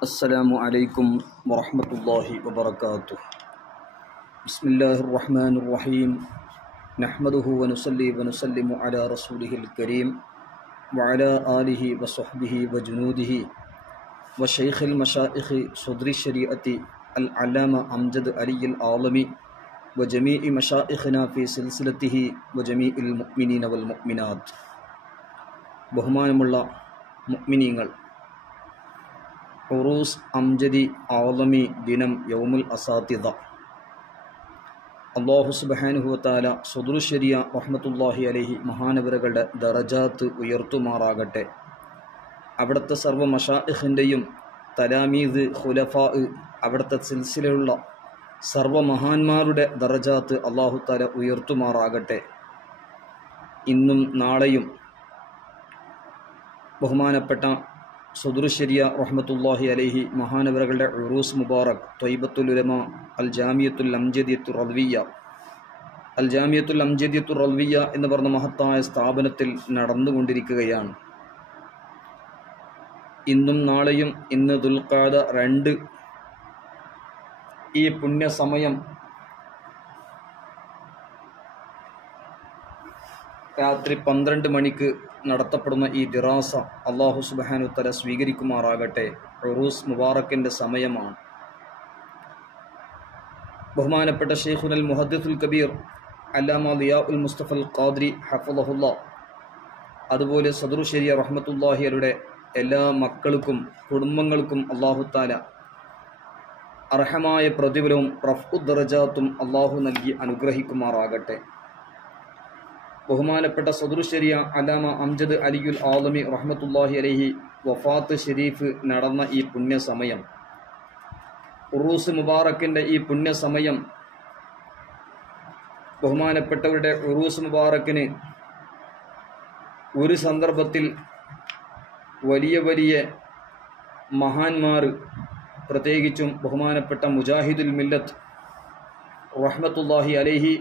السلام عليكم ورحمة الله وبركاته. بسم الله الرحمن الرحيم. نحمده ونصلي ونسلم على رسوله الكريم وعلى آله وصحبه وجنوده وشيخ المشائخ صدر الشريعة العلامة أمجد علي العالمي وجميع مشائخنا في سلسلته وجميع المؤمنين والمؤمنات. ബഹുമാനമുള്ള മുഅ്മിനീങ്ങൾ, ഉറൂസ് അംജദി ആളമി ദിനം യൗമുൽ അസാതിദ. അല്ലാഹു സുബ്ഹാനഹു വ തആല സദറുൽ ശരിയ റഹ്മത്തുള്ളാഹി അലൈഹി മഹാനവറുകളുടെ ദറജാത്ത് ഉയർത്തുമാറാകട്ടെ. അവിടുത്തെ സർവ്വ മശായിഖിൻ്റെയും തലാമീദ്, ഖുലഫാ, അവിടുത്തെ സിൽസിലയുള്ള സർവ്വ മഹാന്മാരുടെ ദറജാത്ത് അല്ലാഹു തആല ഉയർത്തുമാറാകട്ടെ. ഇന്നും നാളെയും ബഹുമാനപ്പെട്ട സദറുൽ ശരിയ റഹ്മത്തുള്ളാഹി അലൈഹി മഹാനവറുകളുടെ ഉറൂസ് മുബാറക് ത്വയ്ബത്തുൽ ഉലമ അൽ ജാമിയത്തുൽ അംജദിയത്തുർ റദ്വിയ്യ എന്ന് പറഞ്ഞ മഹത്തായ സ്ഥാപനത്തിൽ നടന്നുകൊണ്ടിരിക്കുകയാണ്. ഇന്നും നാളെയും ഇന്ന് ദുൽഖഅദ 2 ഈ പുണ്യസമയം രാത്രി 12 മണിക്ക് നടത്തപ്പെടുന്ന ഈ ദിറാസ അല്ലാഹു സുബ്ഹാനഹു വ തആല സ്വീകരിക്കുമാറാകട്ടെ. ഉറൂസ് മുബാറക്കിൻ്റെ സമയമാണ്. ബഹുമാനപ്പെട്ട ശൈഖുൽ മുഹദ്ദിസുൽ കബീർ അല്ലാമ ദിയാഉൽ മുസ്തഫൽ ഖാദിരി ഹഫളഹുല്ലാ, അതുപോലെ സദറുൽ ശരിയ റഹ്മത്തുള്ളാഹി അലൈഹിയുടെ എല്ലാ മക്കൾക്കും കുടുംബങ്ങൾക്കും അല്ലാഹു തആല അർഹമായ പ്രതിഫലവും റഫ്ഉദ് ദറജാത്തും അല്ലാഹു നൽകി അനുഗ്രഹിക്കുമാറാകട്ടെ. ബഹുമാനപ്പെട്ട സദറുൽ ശരിയ അല്ലാമ അംജദ് അലിയുൽ ആളമി റഹ്മത്തുള്ളാഹി അലൈഹി വഫാത്ത് ഷരീഫ് നടന്ന ഈ പുണ്യസമയം, ഉറൂസ് മുബാറക്കിൻ്റെ ഈ പുണ്യസമയം, ബഹുമാനപ്പെട്ടവരുടെ ഉറൂസ് മുബാറക്കിന് ഒരു സന്ദർഭത്തിൽ വലിയ വലിയ മഹാന്മാർ, പ്രത്യേകിച്ചും ബഹുമാനപ്പെട്ട മുജാഹിദുൽ മില്ലത്ത് റഹ്മത്തുള്ളാഹി അലൈഹി,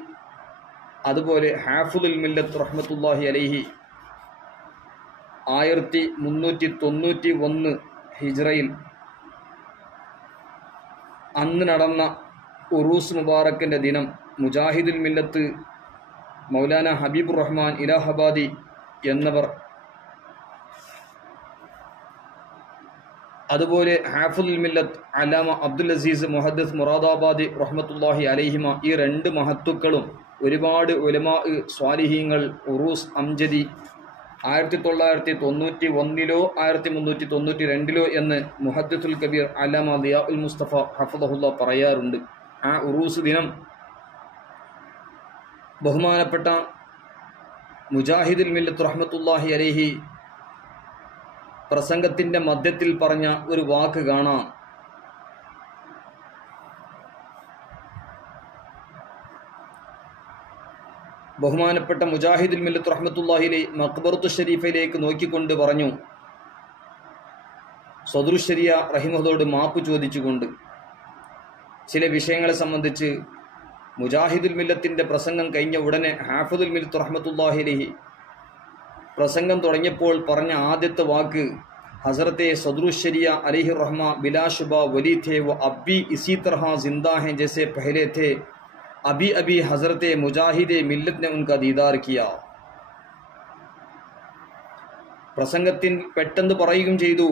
അതുപോലെ ഹാഫിദുൽ മില്ലത്ത് റഹ്മത്തുള്ളാഹി അലൈഹി 1391 ഹിജ്റയിൽ അന്ന് നടന്ന ഉറൂസ് മുബാറക്കിൻ്റെ ദിനം മുജാഹിദുൽ മില്ലത്ത് മൗലാന ഹബീബുർ റഹ്മാൻ ഇലാഹാബാദി എന്നവർ, അതുപോലെ ഹാഫിദുൽ മില്ലത്ത് അല്ലാമ അബ്ദുൽ അസീസ് മുഹദ്ദിസ് മുറാദാബാദി റഹ്മത്തുള്ളാഹി അലൈഹിമ, ഈ 2 മഹത്തുക്കളും ഒരുപാട് ഉലമാ സ്വാലിഹീങ്ങൾ ഉറൂസ് അംജദി 1991 1392 എന്ന് മുഹദ്ദിസുൽ കബീർ അല്ലാമ ദിയാഉൽ മുസ്തഫ ഹഫളഹുല്ലാ പറയാറുണ്ട്. ആ ഉറൂസ് ദിനം ബഹുമാനപ്പെട്ട മുജാഹിദുൽ മില്ലത്ത് റഹ്മത്തുള്ളാഹി അലൈഹി പ്രസംഗത്തിൻ്റെ മധ്യത്തിൽ പറഞ്ഞ ഒരു വാക്ക് കാണാം. ബഹുമാനപ്പെട്ട മുജാഹിദുൽ മില്ലത്ത് റഹ്മത്തുള്ളാഹി അലൈഹി മഖ്ബറത്തു ഷരീഫയിലേക്ക് നോക്കിക്കൊണ്ട് പറഞ്ഞു, സദറുൽ ശരിയ റഹിമഹുള്ളയോട് മാപ്പ് ചോദിച്ചുകൊണ്ട് ചില വിഷയങ്ങളെ സംബന്ധിച്ച് മുജാഹിദുൽ മില്ലത്തിൻ്റെ പ്രസംഗം കഴിഞ്ഞ ഉടനെ ഹാഫിദുൽ മില്ലത്ത് റഹ്മത്തുള്ളാഹി അലൈഹി പ്രസംഗം തുടങ്ങിയപ്പോൾ പറഞ്ഞ ആദ്യത്തെ വാക്ക്, ഹസരത്തെ സദറുൽ ശരിയ അലൈഹി റഹ്മ ബിലാ ശുബ വലി थे वो अब भी इसी तरह जिंदा हैं जैसे पहले थे, अभी अभी हजरत मुजाहिद मिल्लत ने उनका दीदार किया. പ്രസംഗത്തിൽ പെട്ടെന്ന് പറയുകയും ചെയ്തു,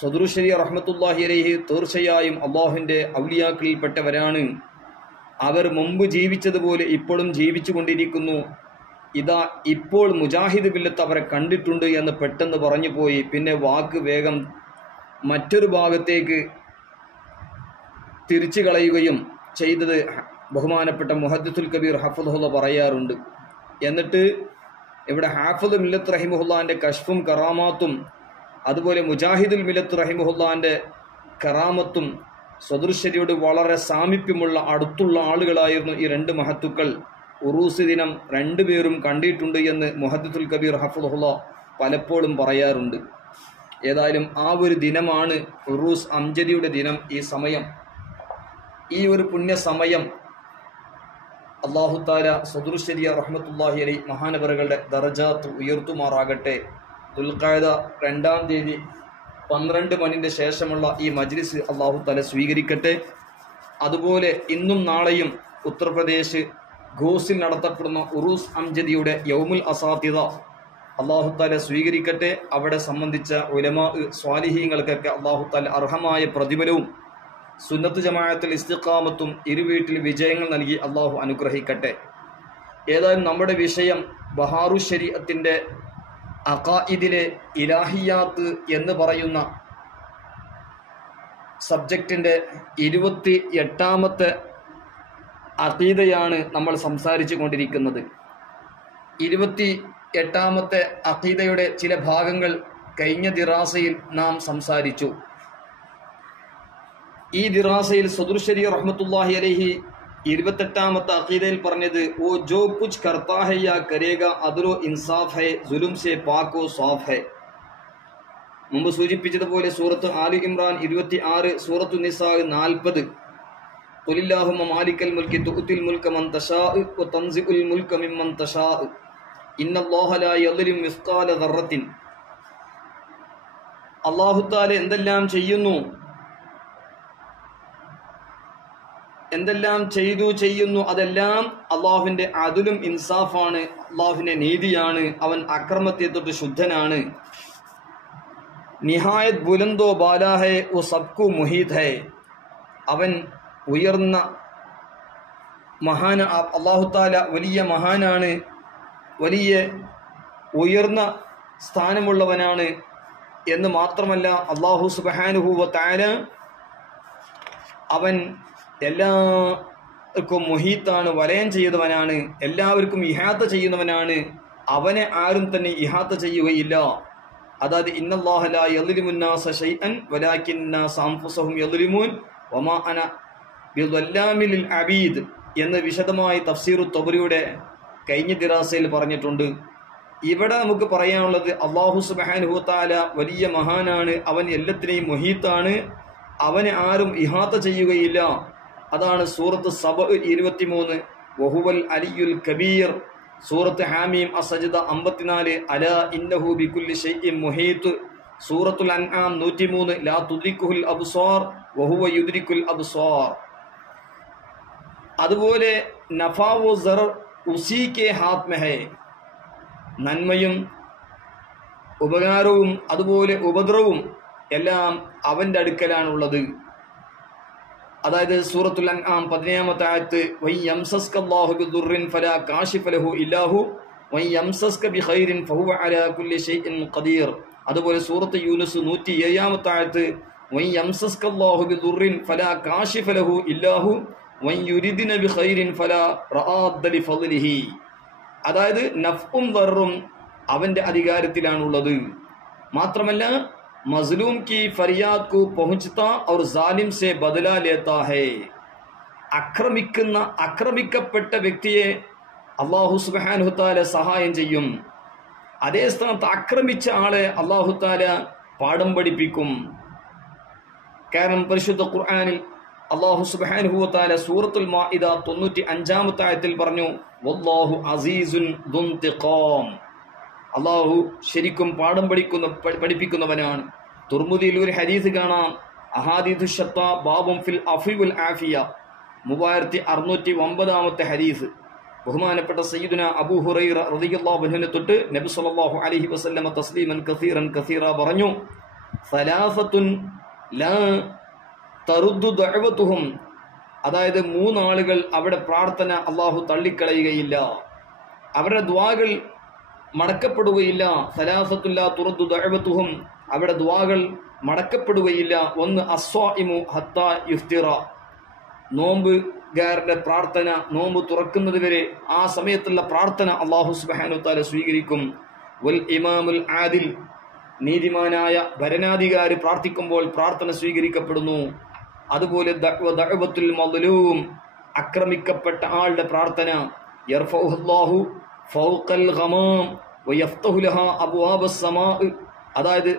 സദറുൽ ശരിയ റഹ്മത്തുള്ളാഹി അലൈഹി തീർച്ചയായും അല്ലാഹുവിൻ്റെ ഔലിയാക്കളിൽപ്പെട്ടവരാണ്. അവർ മുമ്പ് ജീവിച്ചതുപോലെ ഇപ്പോഴും ജീവിച്ചു കൊണ്ടിരിക്കുന്നു. ഇതാ ഇപ്പോൾ മുജാഹിദ് മില്ലത്ത് അവരെ കണ്ടിട്ടുണ്ട് എന്ന് പെട്ടെന്ന് പറഞ്ഞു പോയി. പിന്നെ വാക്ക് വേഗം മറ്റൊരു ഭാഗത്തേക്ക് തിരിച്ചു കളയുകയും ചെയ്തത് ബഹുമാനപ്പെട്ട മുഹദ്ദിസുൽ കബീർ ഹഫളഹുല്ലാ പറയാറുണ്ട്. എന്നിട്ട് ഇവിടെ ഹാഫിദുൽ മില്ലത്ത് റഹിമഹുല്ലാൻ്റെ കശ്ഫും കറാമാത്തും, അതുപോലെ മുജാഹിദുൽ മില്ലത്ത് റഹിമഹുല്ലാൻ്റെ കറാമത്തും സദറുൽ ശരിയോട് വളരെ സാമീപ്യമുള്ള അടുത്തുള്ള ആളുകളായിരുന്നു ഈ 2 മഹത്തുക്കൾ. ഉറൂസ് ദിനം 2 പേരും കണ്ടിട്ടുണ്ട് എന്ന് മുഹദ്ദിസുൽ കബീർ ഹഫളഹുല്ലാ പലപ്പോഴും പറയാറുണ്ട്. ഏതായാലും ആ ഒരു ദിനമാണ് ഉറൂസ് അംജദിയുടെ ദിനം. ഈ സമയം, ഈ ഒരു പുണ്യസമയം അല്ലാഹു തആല സദറുൽ ശരിയ റഹ്മത്തുള്ളാഹി അലൈഹി മഹാനവറുകളുടെ ദറജാത്ത് ഉയർത്തുമാറാകട്ടെ. ദുൽഖഅദ 2-ാം തീയതി 12 മണിന്റെ ശേഷമുള്ള ഈ മജ്ലിസ് അല്ലാഹു തആല സ്വീകരിക്കട്ടെ. അതുപോലെ ഇന്നും നാളെയും ഉത്തർപ്രദേശ് ഘോസിൽ നടത്തപ്പെടുന്ന ഉറൂസ് അംജദിയുടെ യൗമുൽ അസാതിദ അല്ലാഹു തആല സ്വീകരിക്കട്ടെ. അവിടെ സംബന്ധിച്ച ഉലമാ സ്വാലിഹീങ്ങൾക്കൊക്കെ അല്ലാഹു തആല അർഹമായ പ്രതിഫലവും സുന്നത്ത് ജമാഅത്തുൽ ഇസ്തിഖാമത്തും ഇരുവീട്ടിൽ വിജയങ്ങൾ നൽകി അല്ലാഹു അനുഗ്രഹിക്കട്ടെ. ഏതായാലും നമ്മുടെ വിഷയം ബഹാറു ശരീഅത്തിന്റെ അഖായിദിലെ ഇലാഹിയാത്ത് എന്ന് പറയുന്ന സബ്ജക്റ്റിന്റെ 28ാമത്തെ അഖീദയാണ് നമ്മൾ സംസാരിച്ചു കൊണ്ടിരിക്കുന്നത്. 28ാമത്തെ അഖീദയുടെ ചില ഭാഗങ്ങൾ കഴിഞ്ഞ ദിറാസയിൽ നാം സംസാരിച്ചു. ഈ ദിറാസയിൽ സദുർ ശരീ റഹ്മത്തുള്ളാഹി അലൈഹി 28ാമത്തെ അഖീദയിൽ പറഞ്ഞത് ഓ ജോ കുച്ച് കർത്താ ഹൈ യാ കരേഗാ അദ്ലോ ഇൻസാഫ് ഹൈ ജുലും സെ പാകോ സാഫ് ഹൈ. മുമ്പ് സൂചിപ്പിച്ചതുപോലെ സൂറത്ത് ആലി ഇമ്രാൻ 26, സൂറത്തു നിസാ 40. ഖുലില്ലാഹുമ്മ മാലിക്കൽ മുൽക്കി തുഅ്തിൽ മുൽക മൻ തശാഉ വ തൻസിഉൽ മുൽക മിമ്മൻ തശാഉ ഇന്നല്ലാഹ ലാ യദ്ലിമു മിസ്ഖാല ദർറത്തിൻ. അല്ലാഹു തആല എന്തെല്ലാം ചെയ്യുന്നു അതെല്ലാം അള്ളാഹുവിന്റെ അദലും ഇൻസാഫാണ്, അള്ളാഹുവിന്റെ നീതിയാണ്. അവൻ അക്രമത്തെ തൊട്ട് ശുദ്ധനാണ്. നിഹായത് ബുലന്തോ ബാലാ ഹൈ വ സബ്കു മുഹീത് ഹൈ. അവൻ ഉയർന്ന മഹാന, അള്ളാഹു തആല വലിയ മഹാനാണ്, വലിയ ഉയർന്ന സ്ഥാനമുള്ളവനാണ് എന്ന് മാത്രമല്ല അള്ളാഹു സുബ്ഹാനഹു വ തആല അവൻ എല്ലാവർക്കും മുഹീത്താണ്, വലയം ചെയ്തവനാണ്, എല്ലാവർക്കും ഇഹാത്ത ചെയ്യുന്നവനാണ്. അവനെ ആരും തന്നെ ഇഹാത്ത ചെയ്യുകയില്ല. അതായത് ഇന്നല്ലാഹ ലാ യദ്ലിമുന്നാസ ശൈഅൻ വലാകിന്നാസ അൻഫുസഹും യദ്ലിമൂൻ വമാ അന ബിദല്ലാമിൽ അബീദ് എന്ന് വിശദമായി തഫ്സീറു തബരിയുടെ കഴിഞ്ഞ ദിറാസയിൽ പറഞ്ഞിട്ടുണ്ട്. ഇവിടെ നമുക്ക് പറയാനുള്ളത് അല്ലാഹു സുബ്ഹാനഹു വ തആല വലിയ മഹാനാണ്, അവൻ എല്ലാത്തിനെയും മുഹീത്താണ്, അവനെ ആരും ഇഹാത്ത ചെയ്യുകയില്ല. അതാണ് സൂറത്ത് സബ 23, വഹുവൽ അലിയുൽ കബീർ. സൂറത്ത് ഹാമീം അസ്സജ്ദ 54, അലാ ഇന്നഹു ബികുല്ലി ഷൈഇൻ മുഹീത്ത്. സൂറത്തുൽ അൻആം 103, ലാ തുദ്രിക്കുൽ അബ്സാർ വഹുവ യുദ്രിക്കുൽ അബ്സാർ. അതുപോലെ നഫാ വ sir ഉസീ K Haat may high. നന്മയും ഉപകാരവും അതുപോലെ ഉപദ്രവവും എല്ലാം അവന്റെ അടുക്കലാണുള്ളത്. അതായത് സൂറത്തുൽ അൻആം 17ാമത്തെ ആയത്ത് വൈ യംസസ്കല്ലാഹു ബിദുർറിൻ ഫലാ കാശിഫ ലഹു ഇല്ലാഹു വൈ യംസസ്ക ബിഖൈറിൻ ഫഹുവ അലാ കുല്ലി ഷൈഇൻ ഖദീർ. അതുപോലെ സൂറത്ത് യൂനുസ് 107ാമത്തെ ആയത്ത് വൈ യംസസ്കല്ലാഹു ബിദുർറിൻ ഫലാ കാശിഫ ലഹു ഇല്ലാഹു വൈ യുരിദിന ബിഖൈറിൻ ഫലാ റആദ ലിഫദ്ലിഹി. അതായത് നഫ്ഉം ദർറും അവന്റെ അധികാരത്തിലാണുള്ളത്. മാത്രമല്ല मजलूम की फरियाद को पहुंचता और जालिम से बदला लेता है. ആക്രമിക്കപ്പെട്ട വ്യക്തിയെ അല്ലാഹു സുബ്ഹാനഹു തആല സഹായം ചെയ്യും. അതേ സ്ഥാനത്ത് ആക്രമിച്ച ആളെ അല്ലാഹു തആല പാഠം പഠിപ്പിക്കും. കാരണം പരിശുദ്ധ ഖുർആനിൽ അല്ലാഹു സുബ്ഹാനഹു തആല സൂറത്തുൽ മാഇദ 95ാമത്തെ ആയത്തിൽ പറഞ്ഞു വല്ലാഹു അസീസുൻ ദുൻതിഖാം. അള്ളാഹു ശരിക്കും പാഠം പഠിപ്പിക്കുന്നവനാണ്. തുർമുദിയിൽ ഒരു ഹദീസ് കാണാം, അഹാദീഥു ഷത്താ ബാബും ഫിൽ അഫ്വി വൽ ആഫിയ, 3609ാമത്തെ ഹദീസ്. ബഹുമാനപ്പെട്ട സയ്യിദുന അബൂ ഹുറൈറ റളിയല്ലാഹു അൻഹു തൊട്ട് നബി സല്ലല്ലാഹു അലൈഹി വസല്ലമ തസ്ലീമൻ കസീറ പറഞ്ഞു, സലാസത്തുൻ ലാ തറുദ്ദു ദഅവതുഹും. അതായത് 3 ആളുകൾ അവിടെ പ്രാർത്ഥന അള്ളാഹു തള്ളിക്കളയുകയില്ല, അവരുടെ ദുആകൾ മടക്കപ്പെടുകയില്ല. സലാസത്തുൻ ലാ തുറദ്ദു ദഅവതുഹും, അവിടെ ദുആകൾ മടക്കപ്പെടുകയില്ല. ഒന്ന് അസ്വാഇമു ഹത്താ യുഫ്തിറ, നോമ്പുകാരന്റെ പ്രാർത്ഥന നോമ്പ് തുറക്കുന്നത് വരെ ആ സമയത്തുള്ള പ്രാർത്ഥന അല്ലാഹു സുബ്ഹാനഹു തആല സ്വീകരിക്കും. വൽ ഇമാമുൽ ആദിൽ, നീതിമാനായ ഭരണാധികാരി പ്രാർത്ഥിക്കുമ്പോൾ പ്രാർത്ഥന സ്വീകരിക്കപ്പെടുന്നു. അതുപോലെ ദഅവത്തുൽ മദ്ലൂം, ആക്രമിക്കപ്പെട്ട ആളുടെ പ്രാർത്ഥന യർഫഉഹു അല്ലാഹു ഫൗഖൽ ഗമാം വയഫ്തഹു ലഹാ അബ്വാബസ് സമാ. അതായത്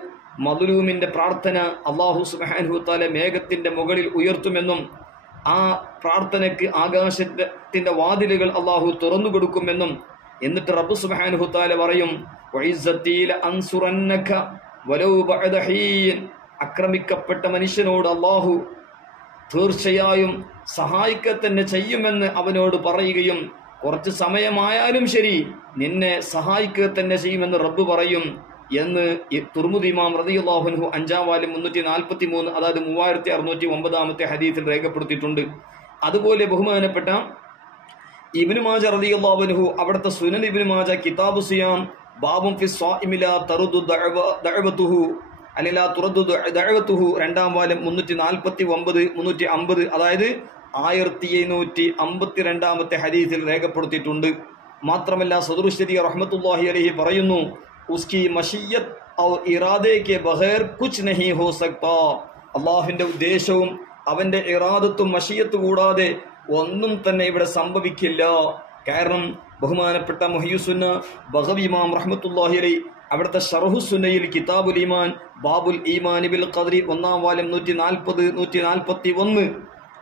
മദ്ലൂമിന്റെ പ്രാർത്ഥന അല്ലാഹു സുബ്ഹാനഹു തആല മേഘത്തിന്റെ മുകളിൽ ഉയർത്തുമെന്നും ആ പ്രാർത്ഥനയ്ക്ക് ആകാശത്തിന്റെ വാതിലുകൾ അല്ലാഹു തുറന്നു കൊടുക്കുമെന്നും എന്നിട്ട് റബ്ബ് സുബ്ഹാനഹു തആല പറയും വഇസ്സതി ലഅൻസുറന്നക വലൗ ബഅദ ഹീൻ. ആക്രമിക്കപ്പെട്ട മനുഷ്യനോട് അള്ളാഹു തീർച്ചയായും സഹായിക്കുക തന്നെ ചെയ്യുമെന്ന് അവനോട് പറയുകയും കുറച്ച് സമയമായാലും ശരി നിന്നെ സഹായിക്കുക തന്നെ ചെയ്യുമെന്ന് റബ്ബ് പറയും എന്ന് തുർമുദി ഇമാം റളിയല്ലാഹു അൻഹു 5-ാം വാല്യം 343, അതായത് 3609 ഹദീസിൽ രേഖപ്പെടുത്തിയിട്ടുണ്ട്. അതുപോലെ ബഹുമാനപ്പെട്ട ഇബ്നു മാജ റളിയല്ലാഹു അൻഹു അവിടുത്തെ സുനൻ ഇബ്നു മാജ കിതാബു സിയാം ബാബും ഫി സ്വാഇമി ലാ തറുദു ദഅവതുഹു അല്ലാ തുറദ്ദു ദഅവതുഹു 2-ാം വാല്യം 349 350, അതായത് 1752 ഹദീസിൽ രേഖപ്പെടുത്തിയിട്ടുണ്ട്. മാത്രമല്ല സദറുൽ ശരിയ റഹ്മത്തുള്ളാഹി അലൈഹി പറയുന്നു, ഉസ്കി മശിയ്യത്ത് ഔർ ഇറാദെ കെ ബഗൈർ കുച്ച് നഹീ ഹോ സക്താ. അള്ളാഹുവിന്റെ ഉദ്ദേശവും അവന്റെ ഇറാദത്തും മശിയ്യത്ത് കൂടാതെ ഒന്നും തന്നെ ഇവിടെ സംഭവിക്കില്ല. കാരണം ബഹുമാനപ്പെട്ട മുഹയ്യിസുന്ന ബഗവി ഇമാം റഹ്മത്തുള്ളാഹി അലൈഹി അവിടുത്തെ ശർഹു സുന്നയിൽ കിതാബുൽ ഈമാൻ ബാബുൽ ഈമാൻ ബിൽ ഖദ്രി 1-ാം വാല്യം 140 141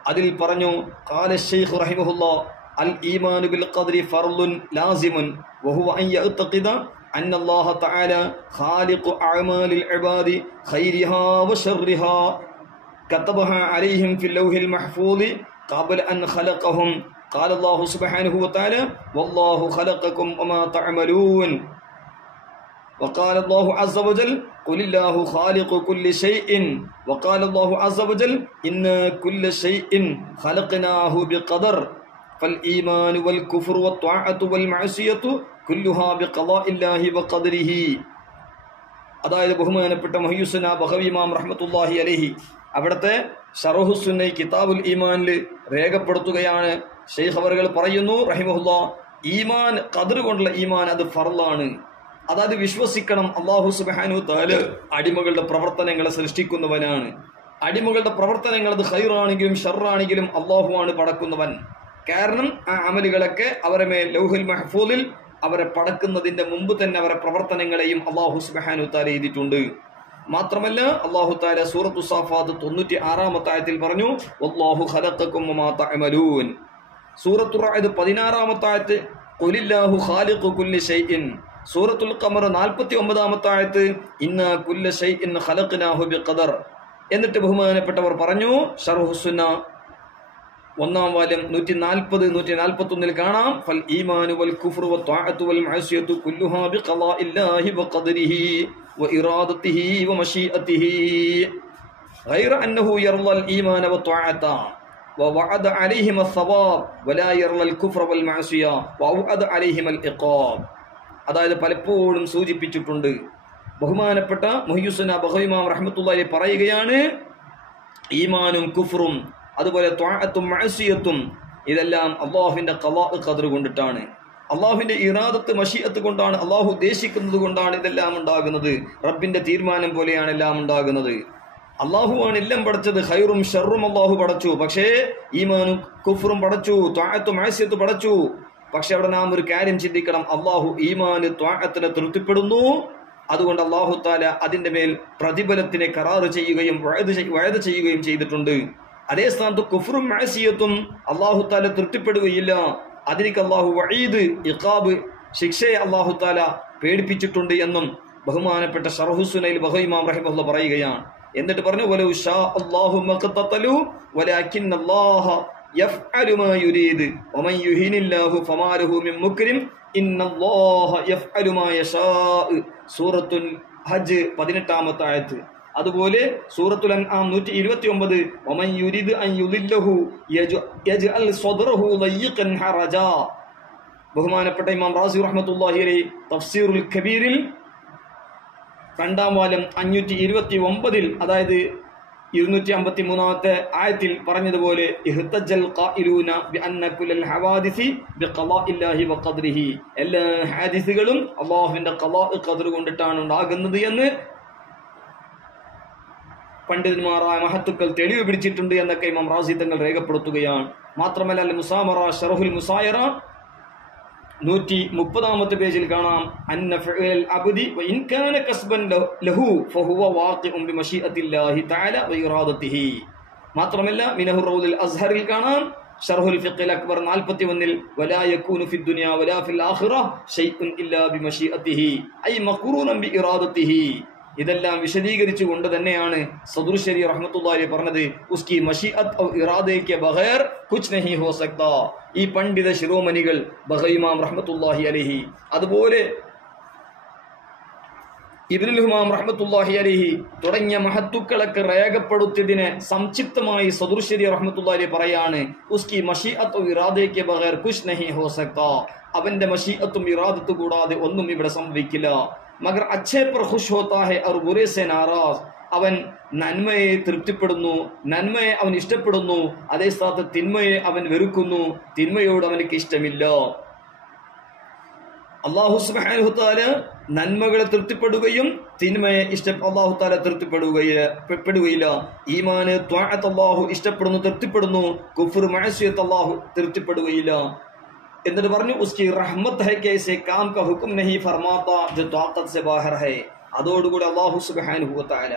അതിൽ പറഞ്ഞു, ഖാല ശൈഖ് റഹിമഹുല്ലാഹ് അൽ ഈമാൻ ബിൽ ഖദ്രി ഫർളുൻ ലാസിമുൻ വഹുവ അൻ യഅ്തഖിദ അന്ന അല്ലാഹ തആല ഖാലിഖു അഅമാലിൽ ഇബാദി ഖൈരിഹാ വശർരിഹാ കതബഹാ അലൈഹിം ഫിൽ ലൗഹിൽ മഹ്ഫൂദി ഖബല അൻ ഖലഖഹും. ഖാല അല്ലാഹു സുബ്ഹാനഹു വതആല വല്ലാഹു ഖലഖകും വമാ തഅമലൂൻ. وقال الله عز وجل قل الله خالق كل شيء. وقال الله عز وجل إنا كل شيء خلقناه بقدر. فالإيمان والكفر والطاعة والمعصية كلها بقضاء الله وقدره. അതായത് ബഹുമാനപ്പെട്ട മുഹയ്യിസുന ബഗവി ഇമാം റഹ്മത്തുള്ളാഹി അലൈഹി അവിടുത്തെ ശർഹു സുന്ന കിതാബുൽ ഈമാനിൽ രേഖപ്പെടുത്തുകയാണ്. ശൈഖ് അവറുകൾ പറയുന്നു റഹിമഹുല്ലാഹ്, ഈമാൻ ഖദർ കൊണ്ടുള്ള ഈമാൻ അത് ഫർളാണ്. അതായത് വിശ്വസിക്കണം അല്ലാഹു സുബ്ഹാനഹു തആല അടിമകളുടെ പ്രവർത്തനങ്ങളെ സൃഷ്ടിക്കുന്നവനാണ്. അടിമകളുടെ പ്രവർത്തനങ്ങൾ അത് ഖൈറാണെങ്കിലും ഷർറാണെങ്കിലും അല്ലാഹുവാണ് പടക്കുന്നവൻ. കാരണം ആ അമലുകളൊക്കെ അവരെ മേൽ ലൗഹുൽ മഹ്ഫൂദിൽ അവരെ പടക്കുന്നതിന്റെ മുമ്പ് തന്നെ അവരെ പ്രവർത്തനങ്ങളെയും അല്ലാഹു സുബ്ഹാനഹു തആല എഴുതിയിട്ടുണ്ട്. മാത്രമല്ല അല്ലാഹു തആല സൂറത്തു സാഫാത്ത് 96-ാമത്തെ ആയത്തിൽ പറഞ്ഞു, വല്ലാഹു ഖലഖകും വമാ തഅമലൂൻ. സൂറത്തുർ റഅദ് 16-ാമത്തെ ആയത്ത് ഖുലില്ലാഹു ഖാലിഖു കുല്ലി ഷൈഇൻ. സൂറത്തുൽ ഖമർ 49-ാമത്തെ ആയത്ത് ഇന്നാ കുല്ല ഷൈഇൻ ഖലഖ്നാഹു ബിഖദർ. എന്നിട്ട് ബഹുമാനപ്പെട്ടവർ പറഞ്ഞു ശർഹു സുന്ന 1-ാം വാല്യം 140 141 കാണാം, ഫൽ ഈമാനു വൽ കുഫ്റു വത്വാഅതു വൽ മഅസിയതു കുല്ലുഹാ ബിഖളാഇല്ലാഹി വഖദരിഹി വഇറാദതിഹി വമശീഅതിഹി ഗൈറ അന്നഹു യർളൽ ഈമാന വത്വാഅത വവഅദ അലൈഹിം അസ്സവാബ് വലാ യർളൽ കുഫ്റ വൽ മഅസിയ വഅദ അലൈഹിം അൽ ഇഖാബ്. അതായത് പലപ്പോഴും സൂചിപ്പിച്ചിട്ടുണ്ട്. ബഹുമാനപ്പെട്ട മുഹയ്യിസുന ബഗവി ഇമാം റഹ്മത്തുള്ളാഹി പറയുകയാണ്, ഈമാനും കുഫ്റും അതുപോലെ ത്വാഅത്തും മഅസിയത്തും ഇതെല്ലാം അല്ലാഹുവിന്റെ ഖളാ ഖദർ കൊണ്ടിട്ടാണ്. അല്ലാഹുവിന്റെ ഇറാദത്ത് മശീഅത്ത് കൊണ്ടാണ്, അല്ലാഹു ഉദ്ദേശിക്കുന്നത് കൊണ്ടാണ് ഇതെല്ലാം ഉണ്ടാകുന്നത്. റബ്ബിന്റെ തീരുമാനം പോലെയാണ് എല്ലാം ഉണ്ടാകുന്നത്. അല്ലാഹുവാണ് എല്ലാം പടച്ചത്. ഖൈറും ഷർറും അല്ലാഹു പടച്ചു. പക്ഷേ ഈമാനും കുഫ്റും പടച്ചു, ത്വാഅത്തും മഅസിയത്തും പടച്ചു. പക്ഷെ അവിടെ നാം ഒരു കാര്യം ചിന്തിക്കണം, അല്ലാഹു ഈമാന് ത്വാഅത്തിനെ തൃപ്തിപ്പെടുന്നു. അതുകൊണ്ട് അല്ലാഹു തആല അതിന്റെ മേൽ പ്രതിഫലത്തിനെ കറാറ് ചെയ്യുകയും വഅദ ചെയ്യുകയും ചെയ്തിട്ടുണ്ട്. അതേ സ്ഥാനത്ത് കുഫ്റും മഅസിയത്തും അല്ലാഹു തആല തൃപ്തിപ്പെടുകയില്ല. അതിലേക്ക് അല്ലാഹു വഈദ് ഇഖാബ് ശിക്ഷയെ അല്ലാഹു തആല പേടിപ്പിച്ചിട്ടുണ്ട് എന്നും ബഹുമാനപ്പെട്ട ശർഹു സുന്നയിൽ ബഗവി ഇമാം റഹിമഹുല്ലാഹ് പറയുകയാണ്. എന്നിട്ട് പറഞ്ഞു, വലൗ ഷാ അല്ലാഹു മഖതതലു വലാകിന്നല്ലാഹ യഫ്അലു മാ യുരീദ് വമൻ യുഹിനില്ലാഹു ഫമാ ലഹു മിൻ മുക്രിം ഇന്നല്ലാഹ യഫ്അലു മാ യശാ. സൂറത്തുൽ ഹജ്ജ് 18-ാമത്തെ ആയത്ത്. അതുപോലെ സൂറത്തുൽ അൻആം 129 വമൻ യുരിദ് അൻ യുദില്ലഹു യജ്അൽ സദ്റഹു ദയ്യിഖൻ ഹറജാ. ബഹുമാനപ്പെട്ട ഇമാം റാസി റഹ്മത്തുള്ളാഹി അലൈഹി തഫ്സീറുൽ കബീറിൽ 2-ാം വാല്യം 529 അതായത് 253-ാമത്തെ ആയത്തിൽ പറഞ്ഞതുപോലെ ഇഹ്തജൽ ഖായിലൂന ബിഅന്ന കുല്ലൽ ഹവാദിസി ബിഖളാഇല്ലാഹി വഖദ്രിഹി. എല്ലാ ഹാദിസുകളും അല്ലാഹുവിന്റെ ഖളാ ഖദർ കൊണ്ടിട്ടാണ് ഉണ്ടാകുന്നത് എന്ന് പണ്ഡിതന്മാരായ മഹത്തുക്കൾ തെളിവ് പിടിച്ചിട്ടുണ്ട് എന്നൊക്കെ ഇമാം റാസി തങ്ങൾ രേഖപ്പെടുത്തുകയാണ്. മാത്രമല്ല അൽ മുസാമറ ശറഹുൽ മുസായറ 130-ാമത്തെ പേജിൽ കാണാം, അന്ന ഫിഅൽ അബ്ദി വഇൻ കാന കസ്ബൻ ലഹു ഫഹുവ വാഖിഉൻ ബിമശീഅത്തില്ലാഹി തആല വഇറാദതിഹി. മാത്രമല്ല മിനഹു റൗദുൽ അസ്ഹറിൽ കാണാം ശർഹുൽ ഫിഖ്ൽ അക്ബർ 41 വലാ യകൂനു ഫിദ് ദുനിയ വലാ ഫിൽ ആഖിറ ഷൈഉൻ ഇല്ലാ ബിമശീഅതിഹി ഐ മഖ്റൂനൻ ബിഇറാദതിഹി. ഇതെല്ലാം വിശദീകരിച്ചുകൊണ്ട് തന്നെയാണ് സദുർ ശരി റഹ്മത്തുള്ളാഹി പറഞ്ഞത്, ഉസ്കി മശീഅത്ത് ഔ ഇറാദെ കെ ബഗൈർ കുച്ച് നഹീ ഹോ സക്താ. ഈ പണ്ഡിത ശിരോമണികൾ ബഗൈമാം റഹ്മത്തുള്ളാഹി അലൈഹി, അതുപോലെ ഇബ്നുൽ ഹുമാം റഹ്മത്തുള്ളാഹി അലൈഹി തുടങ്ങിയ മഹത്തുക്കളൊക്കെ രേഖപ്പെടുത്തിയതിനെ സംക്ഷിപ്തമായി സദുർ ശരി റഹ്മത്തുള്ളാഹി പറയാണ്, ഉസ്കി മശീഅത്ത് ഔ ഇറാദെ കെ ബഗൈർ കുച്ച് നഹീ ഹോ സക്താ. അവന്റെ മശീഅത്തും ഇറാദത്തും കൂടാതെ ഒന്നും ഇവിടെ സംഭവിക്കില്ല. മഗർ അച്ഛേ പർ ഖുശ് ഹോത്താ ഹൈ ഔർ ബുറേ സെ നാറാസ്. അവൻ നന്മയെ തൃപ്തിപ്പെടുന്നു, നന്മയെ അവൻ ഇഷ്ടപ്പെടുന്നു, അതേ സ്ഥാനത്ത് തിന്മയെ അവൻ വെറുക്കുന്നു, തിന്മയോട് അവനക്ക് ഇഷ്ടമില്ല. അല്ലാഹു സുബ്ഹാനഹു തആല നന്മകളെ തൃപ്തിപ്പെടുകയും തിന്മയെ അല്ലാഹു തആല തൃപ്തിപ്പെടുകയില്ല. ഈമാന് ത്വാഅത്ത് അല്ലാഹു ഇഷ്ടപ്പെടുന്നു, തൃപ്തിപ്പെടുന്നു, കുഫ്ർ മഅസിയത്ത് അല്ലാഹു തൃപ്തിപ്പെടുകയില്ല. എന്നിട്ട് പറഞ്ഞു, ഉസ്കി റഹ്മത്ത് ഹൈ കൈസെ കാം കാ ഹുക്ം നഹീ ഫർമാതാ ജോ ത്വാഖത്ത് സെ ബാഹർ ഹൈ. അതോടുകൂടി അല്ലാഹു സുബ്ഹാനഹു വ തആല,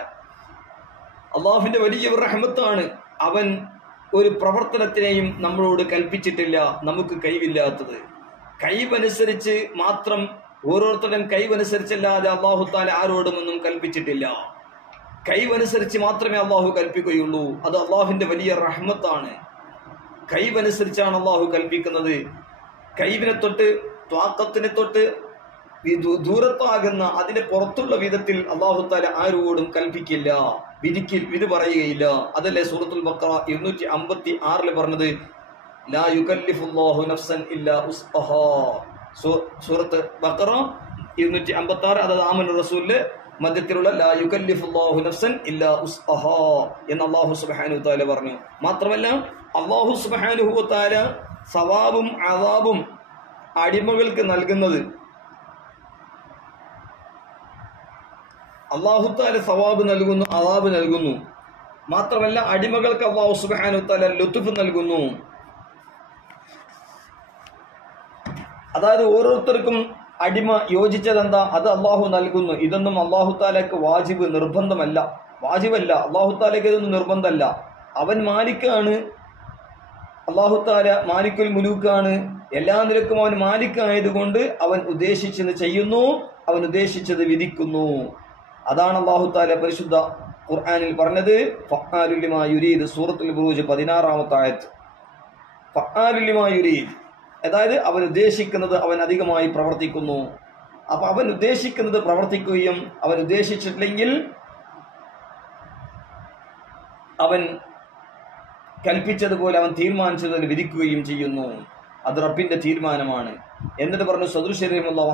അല്ലാഹുവിന്റെ വലിയ ഒരു റഹ്മത്താണ്, അവൻ ഒരു പ്രവർത്തനത്തിനെയും നമ്മളോട് കൽപ്പിച്ചിട്ടില്ല നമുക്ക് കഴിവില്ലാത്തത്. കഴിവനുസരിച്ച് മാത്രം, ഓരോരുത്തരും കഴിവനുസരിച്ചല്ലാതെ അല്ലാഹു തആല ആരോടും ഒന്നും കൽപ്പിച്ചിട്ടില്ല. കഴിവനുസരിച്ച് മാത്രമേ അല്ലാഹു കൽപ്പിക്കുകയുള്ളൂ. അത് അല്ലാഹുവിന്റെ വലിയ റഹ്മത്താണ്. കഴിവനുസരിച്ചാണ് അല്ലാഹു കൽപ്പിക്കുന്നത്. കഴിവിനെ തൊട്ട് ത്വാഖത്തിനെ തൊട്ട് ദൂരത്താകുന്ന അതിന്റെ പുറത്തുള്ള വിധത്തിൽ അല്ലാഹു തആല ആരോടും കൽപ്പിക്കില്ല, വിധി പറയുകയില്ല. അതല്ലേ സൂറത്തുൽ ബഖറ 256 പറഞ്ഞത്, ലാ യുകല്ലിഫുല്ലാഹു നഫ്സൻ ഇല്ലാ ഉസ്അഹാ. സൂറത്ത് ബഖറ 256, അതായത് ആമനു റസൂലിലെ മധ്യത്തിലുള്ള ലാ യുകല്ലിഫുല്ലാഹു നഫ്സൻ ഇല്ലാ ഉസ്അഹാ എന്ന് അല്ലാഹു സുബ്ഹാനഹു വ തആല പറഞ്ഞു. മാത്രമല്ല അല്ലാഹു സുബ്ഹാനഹു വ തആല സവാബും അദാബും അടിമകൾക്ക് നൽകുന്നത്, അല്ലാഹു തആല സവാബ് നൽകുന്നു, അദാബ് നൽകുന്നു. മാത്രമല്ല അടിമകൾക്ക് അല്ലാഹു സുബ്ഹാനഹു വ തആല ലുത്ഫ് നൽകുന്നു. അതായത് ഓരോരുത്തർക്കും അടിമ യോജിച്ചതെന്താ അത് അല്ലാഹു നൽകുന്നു. ഇതൊന്നും അല്ലാഹു തആലക്ക് വാജിബ്, നിർബന്ധമല്ല, വാജിബല്ല. അല്ലാഹു തആലക്ക് ഇതൊന്നും നിർബന്ധമല്ല. അവൻ മാലിക്കാണ്, അല്ലാഹു തആല മാലിക്കുൽ മുലൂക്കാണ്. എല്ലാ നിലക്കും അവൻ മാലിക്കായതുകൊണ്ട് അവൻ ഉദ്ദേശിച്ചത് ചെയ്യുന്നു, അവൻ ഉദ്ദേശിച്ചത് വിധിക്കുന്നു. അതാണ് അല്ലാഹു തആല പരിശുദ്ധ ഖുർആനിൽ പറഞ്ഞത്, ഫഅാലു ലിമാ യുരീദ്. സൂറത്തുൽ ബുറൂജ് 16-ാമത്തെ ആയത്ത്. ഫഅാലു ലിമാ യുരീദ്, അതായത് അവൻ ഉദ്ദേശിക്കുന്നത് അവൻ അധികമായി പ്രവർത്തിക്കുന്നു. അപ്പൊ അവൻ ഉദ്ദേശിക്കുന്നത് പ്രവർത്തിക്കുകയും അവൻ ഉദ്ദേശിച്ചിട്ടില്ലെങ്കിൽ അവൻ കൽപ്പിച്ചതുപോലെ അവൻ തീരുമാനിച്ചതിന് വിധിക്കുകയും ചെയ്യുന്നു. അത് റബ്ബിന്റെ തീരുമാനമാണ്. എന്നിട്ട് പറഞ്ഞു സദുർ ശരീഅല്ലാഹു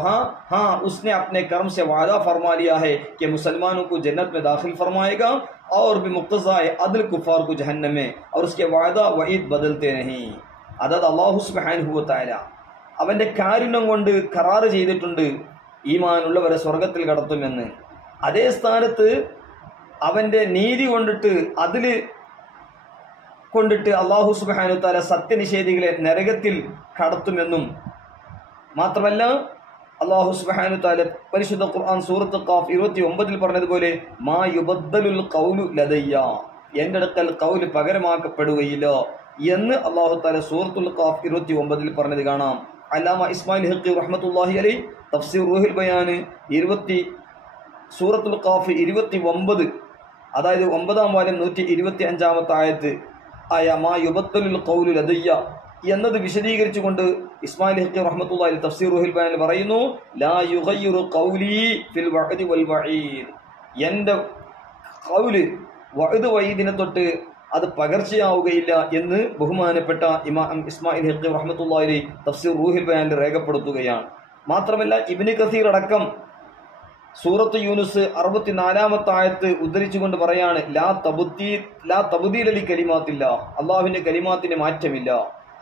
ഹാ ഉസ്നെ അപ്നെ കർम से वादा फरमा लिया है कि मुसलमानों को जन्नत में दाखिल फरमाएगा और बिमुक्तज़ाए अदल कुफार को जहन्नम में, और उसके वादा वईद बदलते नहीं. അതായത് അല്ലാഹു സുബ്ഹാനഹു വ തആല അവന്റെ കാരുണ്യം കൊണ്ട് കറാറ് ചെയ്തിട്ടുണ്ട് ഈമാനുള്ളവരെ സ്വർഗത്തിൽ കടത്തുമെന്ന്. അതേ സ്ഥാനത്ത് അവന്റെ നീതി കൊണ്ടിട്ട് അല്ലാഹു സുബ്ഹാനഹു വ തആല സത്യനിഷേധികളെ നരകത്തിൽ കടത്തുമെന്നും. മാത്രമല്ല അല്ലാഹു സുബ്ഹാനഹു വ തആല പരിശുദ്ധ ഖുർആൻ സൂറത്ത് ഖാഫ് 29 പറഞ്ഞതുപോലെ മാ യുബദ്ദലുൽ ഖൗലു ലദയ്യ, എന്റെ അടുക്കൽ ഖൗല് പകരമാക്കപ്പെടുകയില്ല എന്ന് അല്ലാഹു തആല സൂറത്തുൽ ഖാഫ് 29 പറഞ്ഞത് കാണാം. അല്ലാമ ഇസ്മായിൽ ഹഖി റഹ്മത്തുള്ളാഹി അലൈഹി തഫ്സീർ റൂഹുൽ ബയാൻ സൂറത്തുൽ ഖാഫ് 29, അതായത് 9-ാം വാല്യം 125-ാമത്തെ ആയത്ത് ആയ മാ യുബദ്ദലുൽ ഖൗലു ലദയ്യ എന്നത് വിശദീകരിച്ചുകൊണ്ട് ഇസ്മായിൽ ഹഖി റഹ്മത്തുള്ളാഹി അലൈഹി തഫ്സീർ റൂഹുൽ ബയാൻ പറയുന്നു, ലാ യുഗയ്യിറു ഖൗലി ഫിൽ വഅദി വൽ വഈദ്, എന്റെ ഖൗല് വഅദ് വഈദിനെ തൊട്ട് അത് പകർച്ചയാവുകയില്ല എന്ന് ബഹുമാനപ്പെട്ട ഇമാം ഇസ്മായിൽ ഹഖി റഹ്മത്തുള്ളാഹി അലൈഹി തഫ്സീർ റൂഹുൽ ബയാനിൽ രേഖപ്പെടുത്തുകയാണ്. മാത്രമല്ല ഇബ്നു കസീർ അടക്കം സൂറത്ത് യൂനുസ് 64-ാമത്തെ ആയത്ത് ഉദ്ധരിച്ചുകൊണ്ട് പറയാണ്, ലാ തബ്ദീല ലി കലിമാത്തില്ലാ, അല്ലാഹുവിന്റെ കലിമാത്തിന് മാറ്റമില്ല.